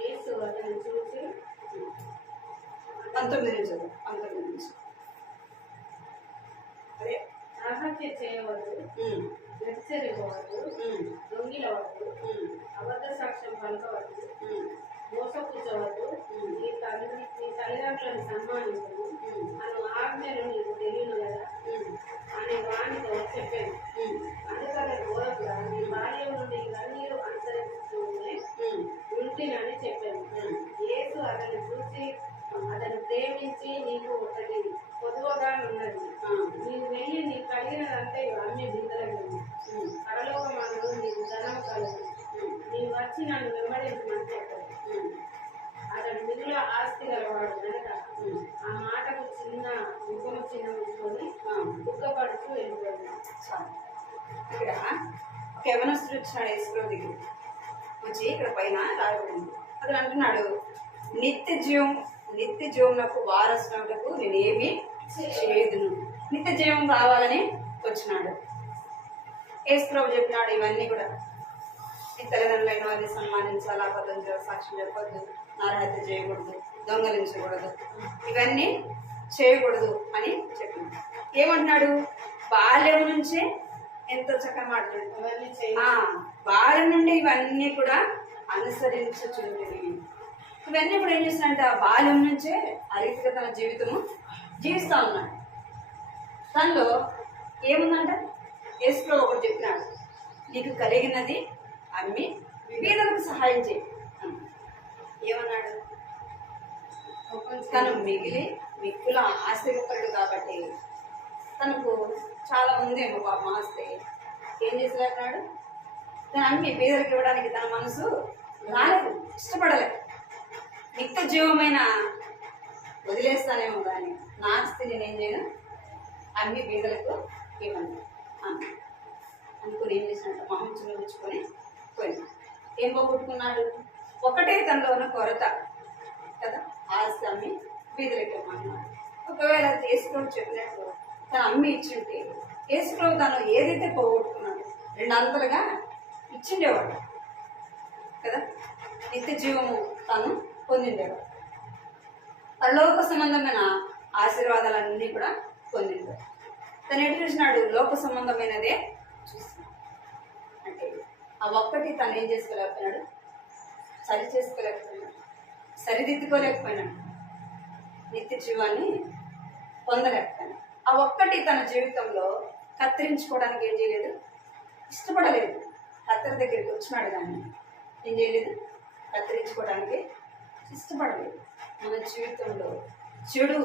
యేసు అతన్ని చూసి 19 నుంచి అదే ఆహత్య చేయవద్దు, వ్యభిచరించవద్దు, దొంగిలవద్దు, అబద్ధ సాక్ష్యం పలకవద్దు, మోసపుచ్చవద్దు, నీ తల్లిదండ్రులను సన్మానించదు అను ఆజ్ఞలు నీకు తెలియను కదా అని వానితో చెప్పాను. అందుకని బోధకుడా నీ బాల్యం నుండి ఇవన్నీ అనుసరిస్తూనే ఉంటినని చెప్పాను. యేసు అతన్ని చూసి అతను ప్రేమించి నీకు ఒకటి పొదువగా ఉన్నది, నీవు వెళ్ళి నీకు కలిగినదంతా అమ్మి బీదలకు పరలోకమాను నీకు ధనం కలదు, నీవు వచ్చి నన్ను వెంబడించమని చెప్పాడు. అతడు మిగుల ఆస్తి గలవాడు కనుక ఆ మాటకు ముఖము చిన్న ఉంచుకొని దుఃఖపడుతూ వెళ్ళిపోయాడు. ఇక్కడ ఒక యవనస్తుడు వచ్చినాడు యేసుప్రభు దగ్గర వచ్చి, ఇక్కడ పైన రాయబడింది, అతను అంటున్నాడు, నిత్య జీవమునకు వారసునకు నేనేమి చేయదును. నిత్య జీవం కావాలని వచ్చినాడు. యేసుప్రభు చెప్పినాడు ఇవన్నీ కూడా, నీ తల్లిదండ్రులైన వారిని సన్మానించాలి, అబద్ధం చేయాలి, సాక్ష్యం చెప్పొద్దు, నరహత్య చేయకూడదు, దొంగలించకూడదు, ఇవన్నీ చేయకూడదు అని చెప్పింది. ఏమంటున్నాడు, బాల్యం నుంచే ఎంతో చక్కగా మాట్లాడు. అవన్నీ ఆ, చేయాలి. వారి నుండి ఇవన్నీ కూడా అనుసరించుచుంటివి. ఇవన్నీ కూడా ఏం చేస్తున్నాడంటే ఆ బాల్యం నుంచే ఆ రీతిగా తన జీవితము జీవిస్తా ఉన్నాడు. తనలో ఏముందంట, యేసులో ఒకటి చెప్పినాడు, నీకు కలిగినది అమ్మి పేదలకు సహాయం చేయి అన్నాడు. ఏమన్నాడు, తను మిగిలి మిక్కుల ఆస్తిపరుడు కాబట్టి తనకు చాలా ఉందేమో పాపం ఆస్తి, ఏం చేసేలాడు, తను అమ్మి పేదలకు ఇవ్వడానికి తన మనసు రాలేదు, ఇష్టపడలేదు. నిత్య జీవమైన వదిలేస్తానేమో కానీ నా ఆస్తి నేనేం చేయను, అమ్మి పేదలకు ఇవ్వను అనుకుని ఏం చేసినట్టు మొహం చిన్నగుచ్చుకొని పోయింది. ఏం పోగొట్టుకున్నాడు, ఒకటే తనలో ఉన్న కొరత కదా, ఆస్తి అమ్మి బీదలకి ఇవ్వమన్నాడు. ఒకవేళ యేసుప్రభు చెప్పినట్టు తను అమ్మి ఇచ్చింటే యేసుప్రభు తను ఏదైతే పోగొట్టుకున్నాడు రెండంతలుగా ఇచ్చిండేవాడు కదా, నిత్య జీవము తాను పొందిండేవాడు, పరలోక సంబంధమైన ఆశీర్వాదాలన్నీ కూడా పొందిండేవాడు. తను ఎటు చూసినాడు, లోక సంబంధమైనదే చూస్తున్నాడు. అంటే ఆ ఒక్కటి తను ఏం చేసుకోలేకపోయినాడు, సరి చేసుకోలేకపోయినాడు, సరిదిద్దుకోలేకపోయినాడు, నిత్య జీవాన్ని పొందలేకపోయినాడు. ఆ ఒక్కటి తన జీవితంలో కత్తిరించుకోవడానికి ఏం చేయలేదు, ఇష్టపడలేదు. కత్తెర దగ్గరికి వచ్చినాడు కానీ ఏం చేయలేదు, కత్తిరించుకోవడానికి ఇష్టపడలేదు. మన జీవితంలో చెడు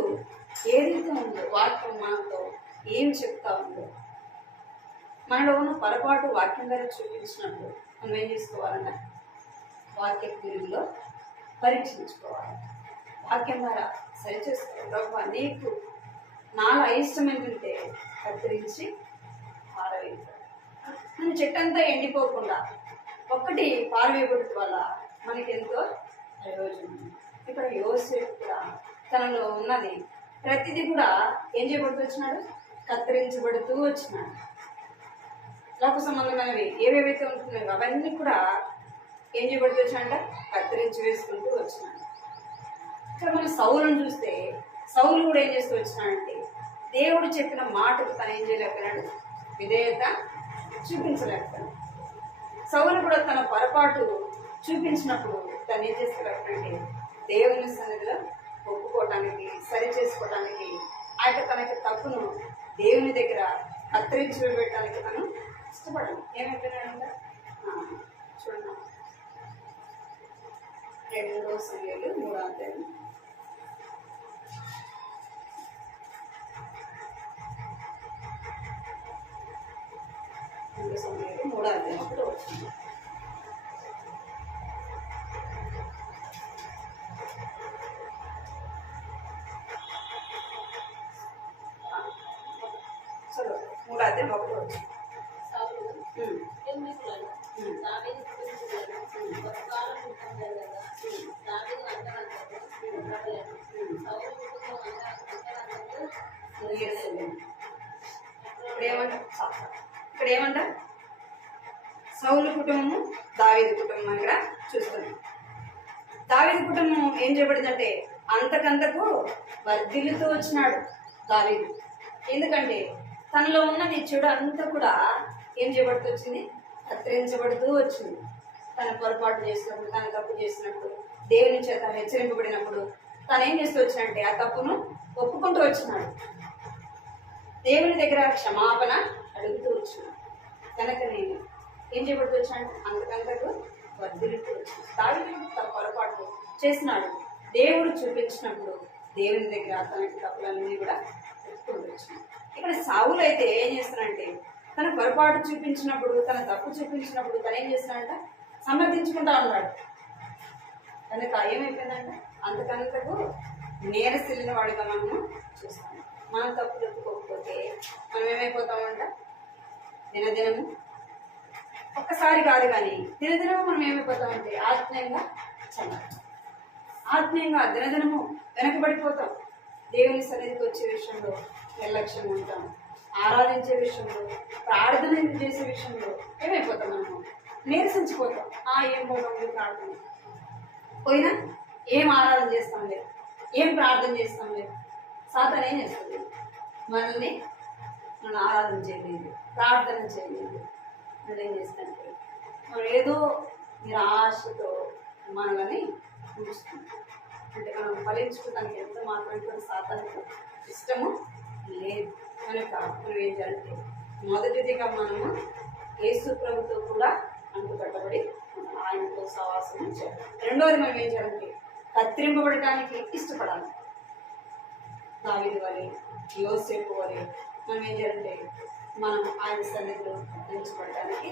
ఏదైతే ఉందో, వాక్యం మనతో ఏం చెప్తా ఉందో, మనలో ఉన్న పొరపాటు వాక్యం ద్వారా చూపించినప్పుడు మనం ఏం చేసుకోవాలన్నా వాక్య గురిలో పరీక్షించుకోవాలి. వాక్యం ద్వారా సరిచేసుకోవాలి. ప్రభు నీకు నాలో అయిష్టమైందంటే కత్తిరించి పారవేయదు. మన చెట్టంతా ఎండిపోకుండా ఒక్కటి పారవేయబడటం వల్ల మనకి ఎంతో ప్రయోజనం. ఇక్కడ యోసేపు కూడా తనలో ఉన్నది ప్రతిదీ కూడా ఏం చేయబడుతూ వచ్చినాడు, కత్తిరించబడుతూ వచ్చినాడు. లోక సంబంధమైనవి ఏవేవైతే ఉంటున్నాయో అవన్నీ కూడా ఏం చేయబడుతూ వచ్చినాడంట, కత్తిరించి వేసుకుంటూ వచ్చినాడు. ఇక్కడ మనం సౌలును చూస్తే సౌలు కూడా ఏం చేస్తూ వచ్చినాడంటే దేవుడు చెప్పిన మాటకు తను ఏం చేయలేకపోయినాడు, విధేయత చూపించలేకపోయాడు. సౌలు కూడా తన పొరపాటు చూపించినప్పుడు తను ఏం చేసుకోలేకపోయాడంటే దేవుని సన్నిధిలో ఒప్పుకోవటానికి, సరి చేసుకోవటానికి, ఆ యొక్క తన యొక్క తప్పును దేవుని దగ్గర కత్తిరించి పెట్టడానికి తను ఇష్టపడను. ఏమైపోయినాడంట, చూడండి 2 సమయాలు 3 అధ్యాయం. సమయాలు 3 అధ్యాయం అప్పుడు వచ్చింది. చలో 3 అధ్యాయం ఒకటి వచ్చింది. ఇక్కడ ఏమంట, సౌలు కుటుంబము దావీదు కుటుంబం ఇక్కడ చూస్తున్నాం. దావీదు కుటుంబం ఏం చేయబడిందంటే అంతకంతకు వర్ధిల్లుతూ వచ్చినాడు దావీదు. ఎందుకంటే తనలో ఉన్నది చెడు అంతా కూడా ఏం చేయబడుతూ వచ్చింది, కత్తిరించబడుతూ వచ్చింది. తన పొరపాటు చేసినప్పుడు, తన తప్పు చేసినప్పుడు, దేవుని చేత హెచ్చరింపబడినప్పుడు తను ఏం చేస్తూ వచ్చినంటే ఆ తప్పును ఒప్పుకుంటూ వచ్చినాడు, దేవుని దగ్గర క్షమాపణ అడుగుతూ వచ్చినాడు. కనుక నేను ఏం చేయబడుతూ వచ్చాను, అంతకంతకు వర్ధిల్లుతూ వచ్చాను. దావీదు తన పొరపాటు చేసినాడు, దేవుడు చూపించినప్పుడు దేవుని దగ్గర తనకి తప్పులన్నీ కూడా ఒప్పుకుంటూ వచ్చినాడు. ఇక్కడ సౌలు అయితే ఏం చేస్తున్నాడంటే తన పొరపాటు చూపించినప్పుడు, తన తప్పు చూపించినప్పుడు తను ఏం చేస్తున్నాడంట, సమర్థించుకుంటా ఉన్నాడు. కనుక ఏమైపోయిందంట, అంతకంతకు నేరసిల్లిన వాడిగా మనము చూస్తాము. మనం తప్పులు ఒప్పుకోకపోతే మనం ఏమైపోతామంట, దినదినము ఒక్కసారి కాదు కానీ దినదినము మనం ఏమైపోతామంటే ఆత్మీయంగా ఆత్మీయంగా దినదినము వెనకబడిపోతాం. దేవుని సన్నిధికి వచ్చే విషయంలో నిర్లక్ష్యంగా ఉంటాం. ఆరాధించే విషయంలో, ప్రార్థన చేసే విషయంలో ఏమైపోతాం, మనము నీరసించిపోతాం. ఏం పోతాం ప్రార్థన పోయినా ఏం ఆరాధన చేస్తాం లేదు, ఏం ప్రార్థన చేస్తాం లేదు. సాతాను ఏం చేస్తుంది, మనల్ని మనం ఆరాధన చేయలేదు, ప్రార్థన చేయలేదు. మనం ఏం చేస్తుందంటే మనం ఏదో నిరాశతో మనల్ని ఉంచుతుంది. అంటే మనం ఫలించుకోవడానికి ఎంత మాత్రం కూడా సాతానికి ఇష్టము లేదు. కనుక మనం ఏం చేయాలంటే మొదటిదిగా మనము యేసు ప్రభుతో కూడా అంటుకట్టబడి ఆయనతో సహవాసం చేయాలి. రెండవది మనం ఏం చేయాలంటే కత్తిరింపబడటానికి ఇష్టపడాలి. దావీదు వలె, యోసేపు వలె మనం ఏం చేయాలంటే మనం ఆయన సన్నిధిలో నిలిచిపడటానికి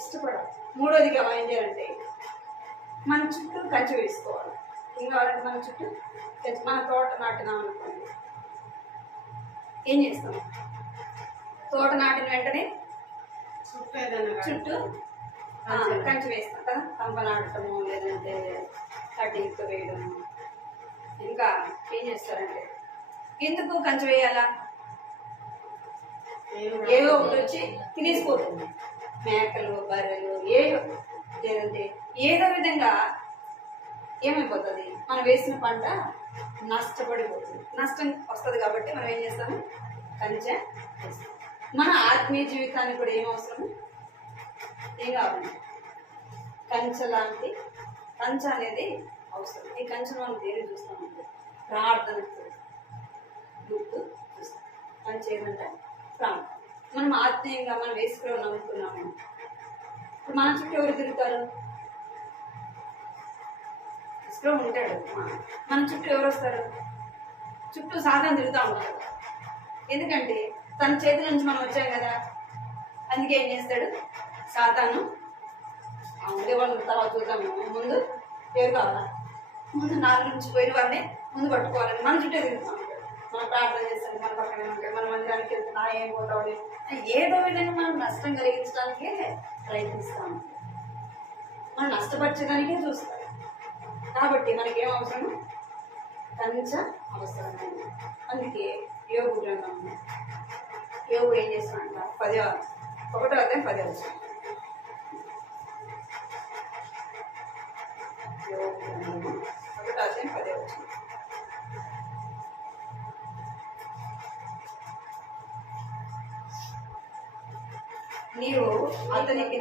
ఇష్టపడాలి. మూడోదిగా మనం ఏం చేయాలంటే మన చుట్టూ కంచె వేసుకోవాలి. ఏం కావాలంటే మన చుట్టూ మన తోట నాటినాం అనుకోండి, ఏం చేస్తాం? తోట నాటిన వెంటనే చుట్టూ కంచె వేస్తాం కదా. కంప నాటడము, లేదంటే కటింగ్తో వేయడము. ఇంకా ఏం చేస్తారంటే ఎందుకు కంచె వేయాలా? ఏవో ఒకటి వచ్చి తినేసిపోతుంది. మేకలు, బర్రెలు, లేదంటే ఏదో విధంగా ఏమైపోతుంది, మనం వేసిన పంట నష్టపడిపోతుంది. నష్టం వస్తుంది కాబట్టి మనం ఏం చేస్తాము? కంచె వేస్తాం. మన ఆత్మీయ జీవితానికి కూడా ఏం అవసరము? ఏం కావాలి? కంచె లాంటి కంచె అనేది అవసరం. ఈ కంచెను మనం దేని చూస్తామంటే ప్రార్థనకు గుర్తు చూస్తాం. కంచె ఏంటంటే ప్రార్థన. మనం ఆత్మీయంగా మనం వేసుకుని నమ్ముకున్నాము. ఇప్పుడు మన చుట్టూ ఎవరు తిరుగుతారు? ఇసులో ఉంటాడు. మన చుట్టూ ఎవరు వస్తారు? చుట్టూ సాధారణ తిరుగుతూ ఉంటాడు. ఎందుకంటే తన చేతుల నుంచి మనం వచ్చాం కదా. అందుకే ఏం చేస్తాడు సాతాను? వాళ్ళ తర్వాత చూద్దాము. ముందు ఎవరు కావాలా? ముందు నాలుగు నుంచి పోయిన వారిని ముందు పట్టుకోవాలని మన చుట్టూ తిరుగుతాం. మనం ప్రార్థన చేస్తాం, మన పక్కనే ఉంటాడు, మన మందిరానికి వెళ్తున్నా ఏం పోతాడు, ఏదో విధంగా మనం నష్టం కలిగించడానికే ప్రయత్నిస్తాము. మనం నష్టపరచడానికే చూస్తాం. కాబట్టి మనకేం అవసరం? కంచె అవసరమైంది. అందుకే యోగు గ్రంథం, యోగు ఏం చేస్తాడంట? 1వ అధ్యాయం 10వ వచనం. యోగు గ్రంథము 1వ అధ్యాయం 10వ వచనం. నీవు అతనికి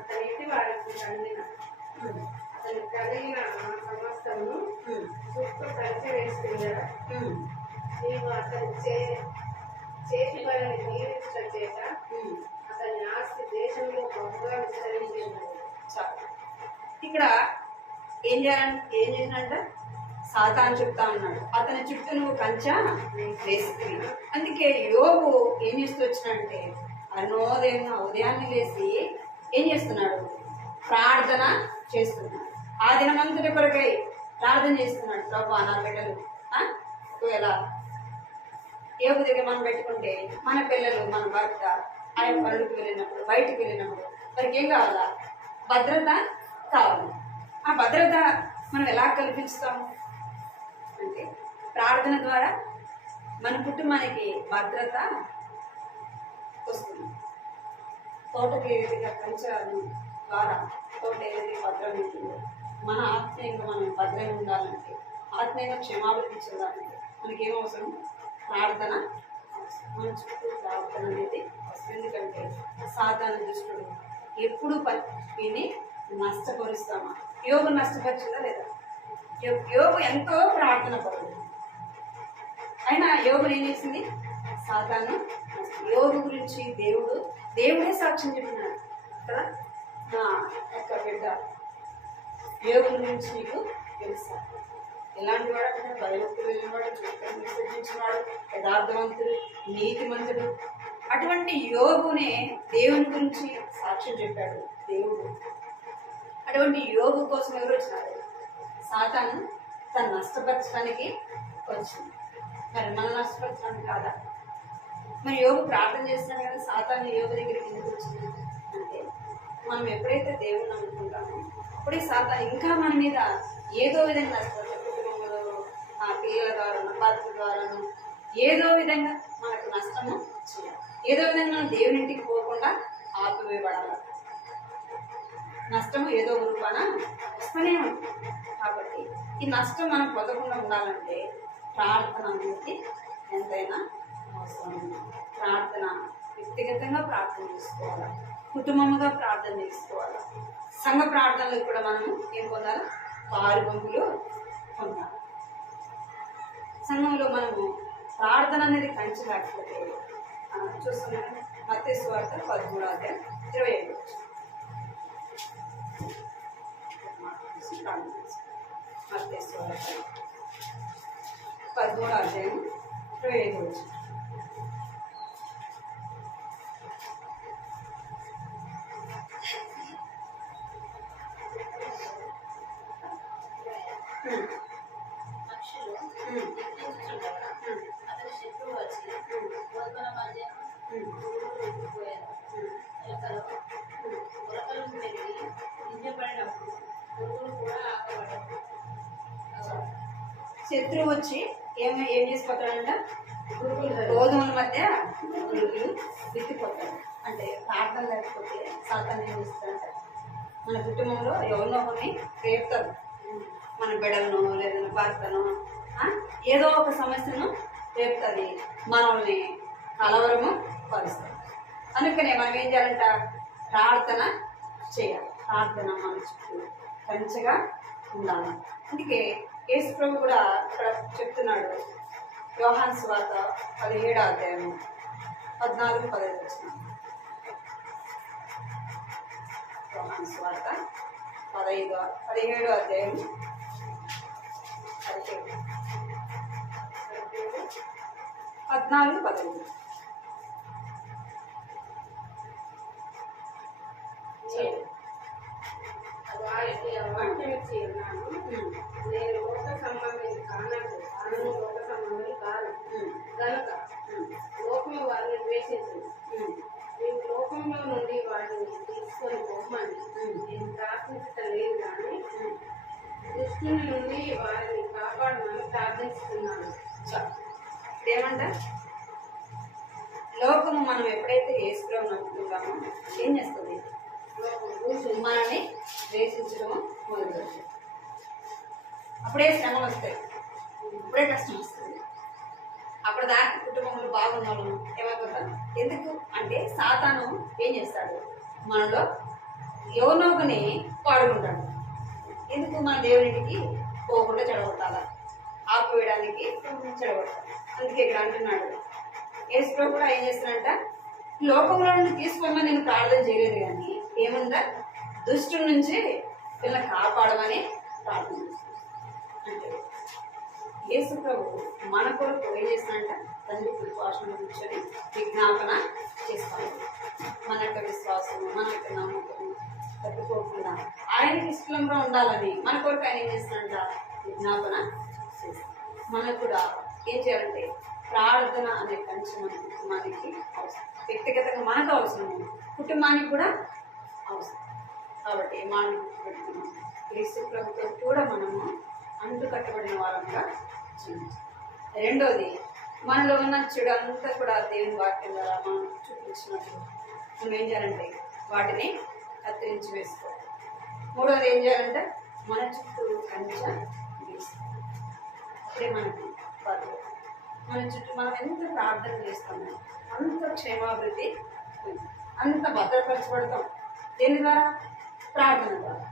అతనికి వారికి కలిగిన అతనికి కలిగిన సమస్తము చుట్టూ కంచె వేస్తుందా? నీవు అతని చేతి పనిని దీవించడం చేత అతని ఆస్తి దేశంలో గొప్పగా విస్తరించింది. ఇక్కడ ఏం చేసినంట? సాతాను చెప్తా ఉన్నాడు, అతని చుట్టూ నువ్వు కంచె వేసుకుని. అందుకే యోగు ఏం చేస్తూ వచ్చినంటే ఉదయాన్నే లేచి ఏం చేస్తున్నాడు? ప్రార్థన చేస్తున్నాడు. ఆ దినమంతటి కొరకై ప్రార్థన చేస్తున్నాడు. ప్రభు నా బిడ్డలు ఒకవేళ యోగు దగ్గర మనం పెట్టుకుంటే మన పిల్లలు, మన భర్త ఆయన పనులకు వెళ్ళినప్పుడు, బయటికి వెళ్ళినప్పుడు వారికి ఏం కావాలా? భద్రత కావాలి. ఆ భద్రత మనం ఎలా కల్పిస్తాము అంటే ప్రార్థన ద్వారా మన కుటుంబానికి భద్రత వస్తుంది. తోటకి ఏ విధంగా కంచె ద్వారా తోట ఏ విధంగా భద్రం ఉంటుందో, మన ఆత్మీయంగా మనం భద్రంగా ఉండాలంటే, ఆత్మీయంగా క్షమాభివృద్ధి చెందాలంటే మనకేం అవసరం? ప్రార్థన అవసరం. మన చుట్టూ ప్రార్థన అనేది అవసరం. ఎందుకంటే సాతాను దుష్టుడు ఎప్పుడు విని నష్టపరుస్తామా? యోగు నష్టపరిచిందా లేదా? యోగు ఎంతో ప్రార్థన పరుడు. అయినా యోగుని ఏం చేసింది? సాతాను. యోగు గురించి దేవుడే సాక్ష్యం చెప్పినాడు కదా. నా యొక్క బిడ్డ యోగు గురించి నీకు తెలుసా? ఎలాంటి వాడు అంటే భయభక్తులు వెళ్ళినవాడు, జీవితాన్ని విసర్జించినవాడు, యథార్థవంతుడు, నీతిమంతుడు. అటువంటి యోగునే దేవుని గురించి సాక్ష్యం చెప్పాడు దేవుడు. అటువంటి యోగు కోసం ఎవరు వచ్చినారు? సాతాను తను నష్టపరచడానికి వచ్చింది. మరి మనం నష్టపరచడానికి కాదా? మరి యోగు ప్రార్థన చేస్తున్నాడు కదా, సాతాను యోగు దగ్గరికి ఎందుకు వచ్చింది అంటే మనం ఎప్పుడైతే దేవుని నమ్ముకుంటామో అప్పుడే సాతాను ఇంకా మన మీద ఏదో విధంగా నష్టపడతాడు. కుటుంబంలో ఆ పిల్లల ద్వారా, భర్త ద్వారాను ఏదో విధంగా మనకు నష్టము చేయాలి. ఏదో విధంగా మనం దేవుని ఇంటికి పోకుండా ఆపివేయబడాలి. నష్టము ఏదో రూపాన వస్తూనే ఉంటుంది. కాబట్టి ఈ నష్టం మనం పొందకుండా ఉండాలంటే ప్రార్థన అనేది ఎంతైనా అవసరం. ప్రార్థన వ్యక్తిగతంగా ప్రార్థన చేసుకోవాలి, కుటుంబముగా ప్రార్థన చేసుకోవాలి. సంఘ ప్రార్థనలు కూడా మనము ఏం పొందాలి? పాలు పంపులు పొందాలి. సంఘంలో మనము ప్రార్థన అనేది కంచి లేకపోతే చూస్తున్నాం. మత్తయి సువార్త 13:25. మత్తయి సువార్త 13:25. పక్షులు ఎక్కించుచుండగా అతని శత్రువు వచ్చి గోధుమల మధ్య ఎత్తిపోయారు. ఉరకలు పెరిగి గింజపడినప్పుడు పురుగులు కూడా ఆగబడ్డారు. శత్రువు వచ్చి ఏం చేసిపోతాడంట? గోధుమల మధ్య పురుగులు విత్తిపోతాడు. అంటే ప్రార్థన లేకపోతే సాతాను ఏం చేస్తాడంట? మన కుటుంబంలో ఎవరినో ఒకరిని రేపుతారు. మన బిడ్డలను లేదన్నా భర్తను ఏదో ఒక సమస్యను రేపుతుంది, మనల్ని కలవరము పరుస్తుంది. అందుకనే మనం ఏం చేయాలంట? ప్రార్థన చేయాలి. ప్రార్థన మన చుట్టూ మంచిగా ఉండాలి. అందుకే యేసు ప్రభు కూడా ఇక్కడ చెప్తున్నాడు. యోహాను సువార్త 17:14-15. యోహాను సువార్త 17:17. వారికి వాక్యం ఇచ్చి ఉన్నాను. నేను లోక సంబంధం కానట్టు ఆమెను లోక సంబంధం కాదు కనుక లోకము వారిని ద్వేషించింది. నేను లోకంలో నుండి వాటిని తీసుకొని పోమని నేను ప్రార్థించలేదు కానీ దుష్టుని నుండి వారిని కాపాడమని ప్రార్థిస్తున్నాను. ఏమంట? లోకము మనం ఎప్పుడైతే యేసులో నమ్ముకుంటామో ఏం చేస్తుంది? మనల్ని ద్వేషించడం మొదలుపెడుతుంది. అప్పుడే శ్రమలు వస్తాయి, అప్పుడే కష్టం వస్తుంది. అప్పుడు దాకా కుటుంబంలో బాగున్న వాళ్ళు ఏమైపోతాం? ఎందుకు అంటే సాతాను ఏం చేస్తాడు? మనలో ఎవరినొకని పాడుకుంటాడు. ఎందుకు? మన దేవునికి పోకుండా చెడగొట్టాలా, ఆపివేయడానికి చెడగొట్టాలి. అందుకే ఇక్కడ అంటున్నాడు యేసు ప్రభు కూడా ఏం చేస్తాడంట? లోకంలో నుండి తీసుకోమని నేను ప్రార్థన చేయలేదు కానీ ఏముందా? దుష్టుల నుంచి వీళ్ళని కాపాడమని ప్రార్థన చేస్తాను. అంటే యేసు ప్రభు మన కొరకు ఏం చేస్తాడంట? తండ్రి విశ్వాసంలో కూర్చొని విజ్ఞాపన చేస్తాడు. మన యొక్క విశ్వాసము, మన యొక్క నమ్మకము తప్పిపోకుండా ఆయనకి ఇష్టంలో ఉండాలని మన కొరకు ఆయన ఏం చేస్తాడంట? విజ్ఞాపన చేస్తాడు. మనకు కూడా ఏం చేయాలంటే ప్రార్థన అనే కంచె మన కుటుంబానికి అవసరం, వ్యక్తిగతంగా మనకు అవసరం, కుటుంబానికి కూడా అవసరం. కాబట్టి మనం గుర్తుపెట్టుకున్నాం, యేసు ప్రభుతో కూడా మనము అంటు కట్టబడిన వారంగా జీవించాలి. రెండోది, మనలో ఉన్న చెడు అంతా కూడా దేవుని వాక్యం ద్వారా మనం చూపించినప్పుడు మనం ఏం చేయాలంటే వాటిని కత్తిరించి వేసుకోవాలి. మూడోది ఏం చేయాలంటే మన చుట్టూ కంచె వేసుకోవాలి. అప్పుడే మనకి బాధ్యత. మన చుట్టూ మనం ఎంత ప్రార్థన చేస్తామో అంత క్షేమాభివృద్ధి, అంత భద్రపరచబడతాం. దేని ద్వారా? ప్రార్థన ద్వారా.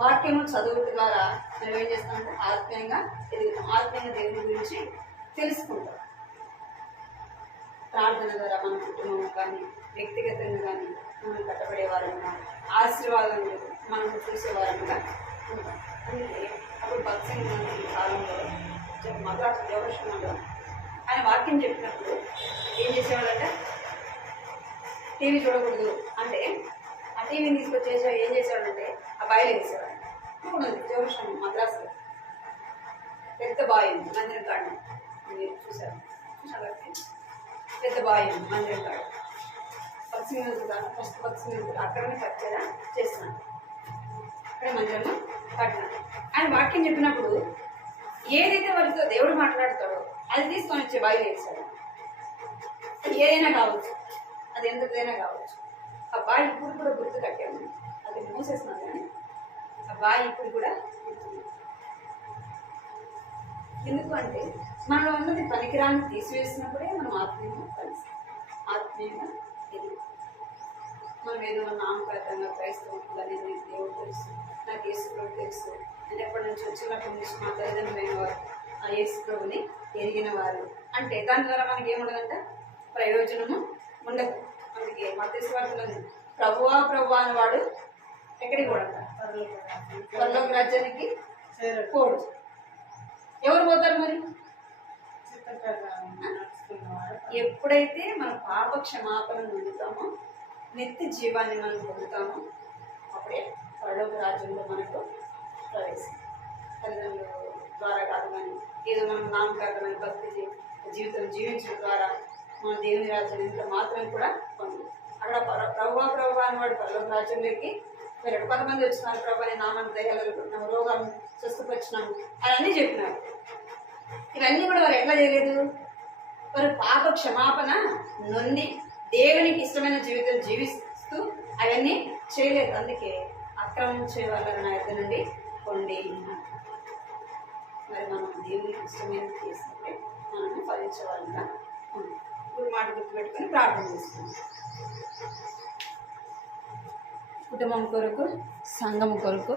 వాక్యము చదువుట ద్వారా మనం ఏం చేస్తామంటే ఆత్మీయంగా ఎదుగుతాం, ఆత్మీయంగా దేవుని గురించి తెలుసుకుంటాం. ప్రార్థన ద్వారా మన కుటుంబం కానీ వ్యక్తిగతంగా కానీ మనం కట్టబడే వారంగా, ఆశీర్వాదం మనం చూసేవారంగా ఉంటాం. అందుకే అప్పుడు భక్తి కాలంలో మద్రాసు దేవస్థానంలో ఆయన వాక్యం చెప్పినప్పుడు ఏం చేసేవాళ్ళంటే టీవీ చూడకూడదు అంటే ఆ టీవీని తీసుకొచ్చేసా ఏం చేసేవాడంటే ఆ బాయిలో వేసేవాడు. ఇప్పుడు ఉంది దేవస్థానం మద్రాసులో పెద్ద బావి ఉంది, మందిరం కాడ మీరు చూసారు. పెద్ద బావి ఉంది, మందిరం కాడ. పక్షి ఫస్ట్ పక్షి అక్కడనే కట్టేలా చేస్తున్నాడు. అక్కడ మందిరము కట్టినాడు. ఆయన వాక్యం చెప్పినప్పుడు ఏదైతే వారితో దేవుడు మాట్లాడతాడో అది తీసుకొని వచ్చే బావి వేసాడు. ఏదైనా కావచ్చు, అది ఎంతదైనా కావచ్చు. ఆ బావి ఇప్పుడు కూడా గుర్తు కట్టాము, అది మూసేస్తున్నాను కానీ ఆ బావి ఇప్పుడు కూడా గుర్తు. ఎందుకంటే మనలో ఉన్నది పనికిరాని తీసివేసినప్పుడే మనం ఆత్మీయంగా కలిసి ఆత్మీయంగా ఎదుగు. మనం ఏదో నామకార్థంగా క్రైస్తవం అనేది దేవుడు తెలుసు, నాకు యేసు ప్రభు తెలుసు, నేను ఎప్పటి నుంచి వచ్చినప్పటి నుంచి మా తల్లిదండ్రులైన వారు ఆ యేసు ప్రభుని ఎరిగిన వారు అంటే దాని ద్వారా మనకి ఏముండదంట, ప్రయోజనము ఉండదు. అందుకే మత్తయి సువార్తలో ప్రభువా ప్రభువా అనేవాడు ఎక్కడికి కూడా పరలోక రాజ్యానికి పోడు. ఎవరు పోతారు మరి? ఎప్పుడైతే మన పాప క్షమాపణ పొందుతామో, నిత్య జీవాన్ని మనం పొందుతామో, అప్పుడే పరలోక రాజ్యంలో మనకు ప్రవేశం. తల్లిదండ్రుల ద్వారా కాదు, కానీ ఏదో మనం నామకార్థమైన భక్తి జీవితం జీవించడం ద్వారా మన దేవుని రాజ్యం ఇంత మాత్రం కూడా పొందదు. అక్కడ ప్రభువా ప్రభువా అనేవాడు పరలోక రాజ్యంలోకి వెళ్ళాడు. కొంతమంది వచ్చినారు, ప్రభు అని నామాన్ని దయ్యాలను రోగాలను స్వస్థపరిచినాము అవన్నీ చెప్పినారు. ఇవన్నీ కూడా వారు ఎట్లా చేయలేదు? వారు పాప క్షమాపణ నొంది దేవునికి ఇష్టమైన జీవితం జీవిస్తూ అవన్నీ చేయలేదు. అందుకే ఆక్రమించే వాళ్ళని నా యొక్క నుండి పొండి. మరి మనం దేవునికి ఇష్టమైన చేసినప్పుడే మనము ఫలించే వాళ్ళంగా ఉన్నాం. ఇప్పుడు మాట గుర్తుపెట్టుకొని ప్రార్థన చేసుకుంటాం. కుటుంబం కొరకు, సంఘం కొరకు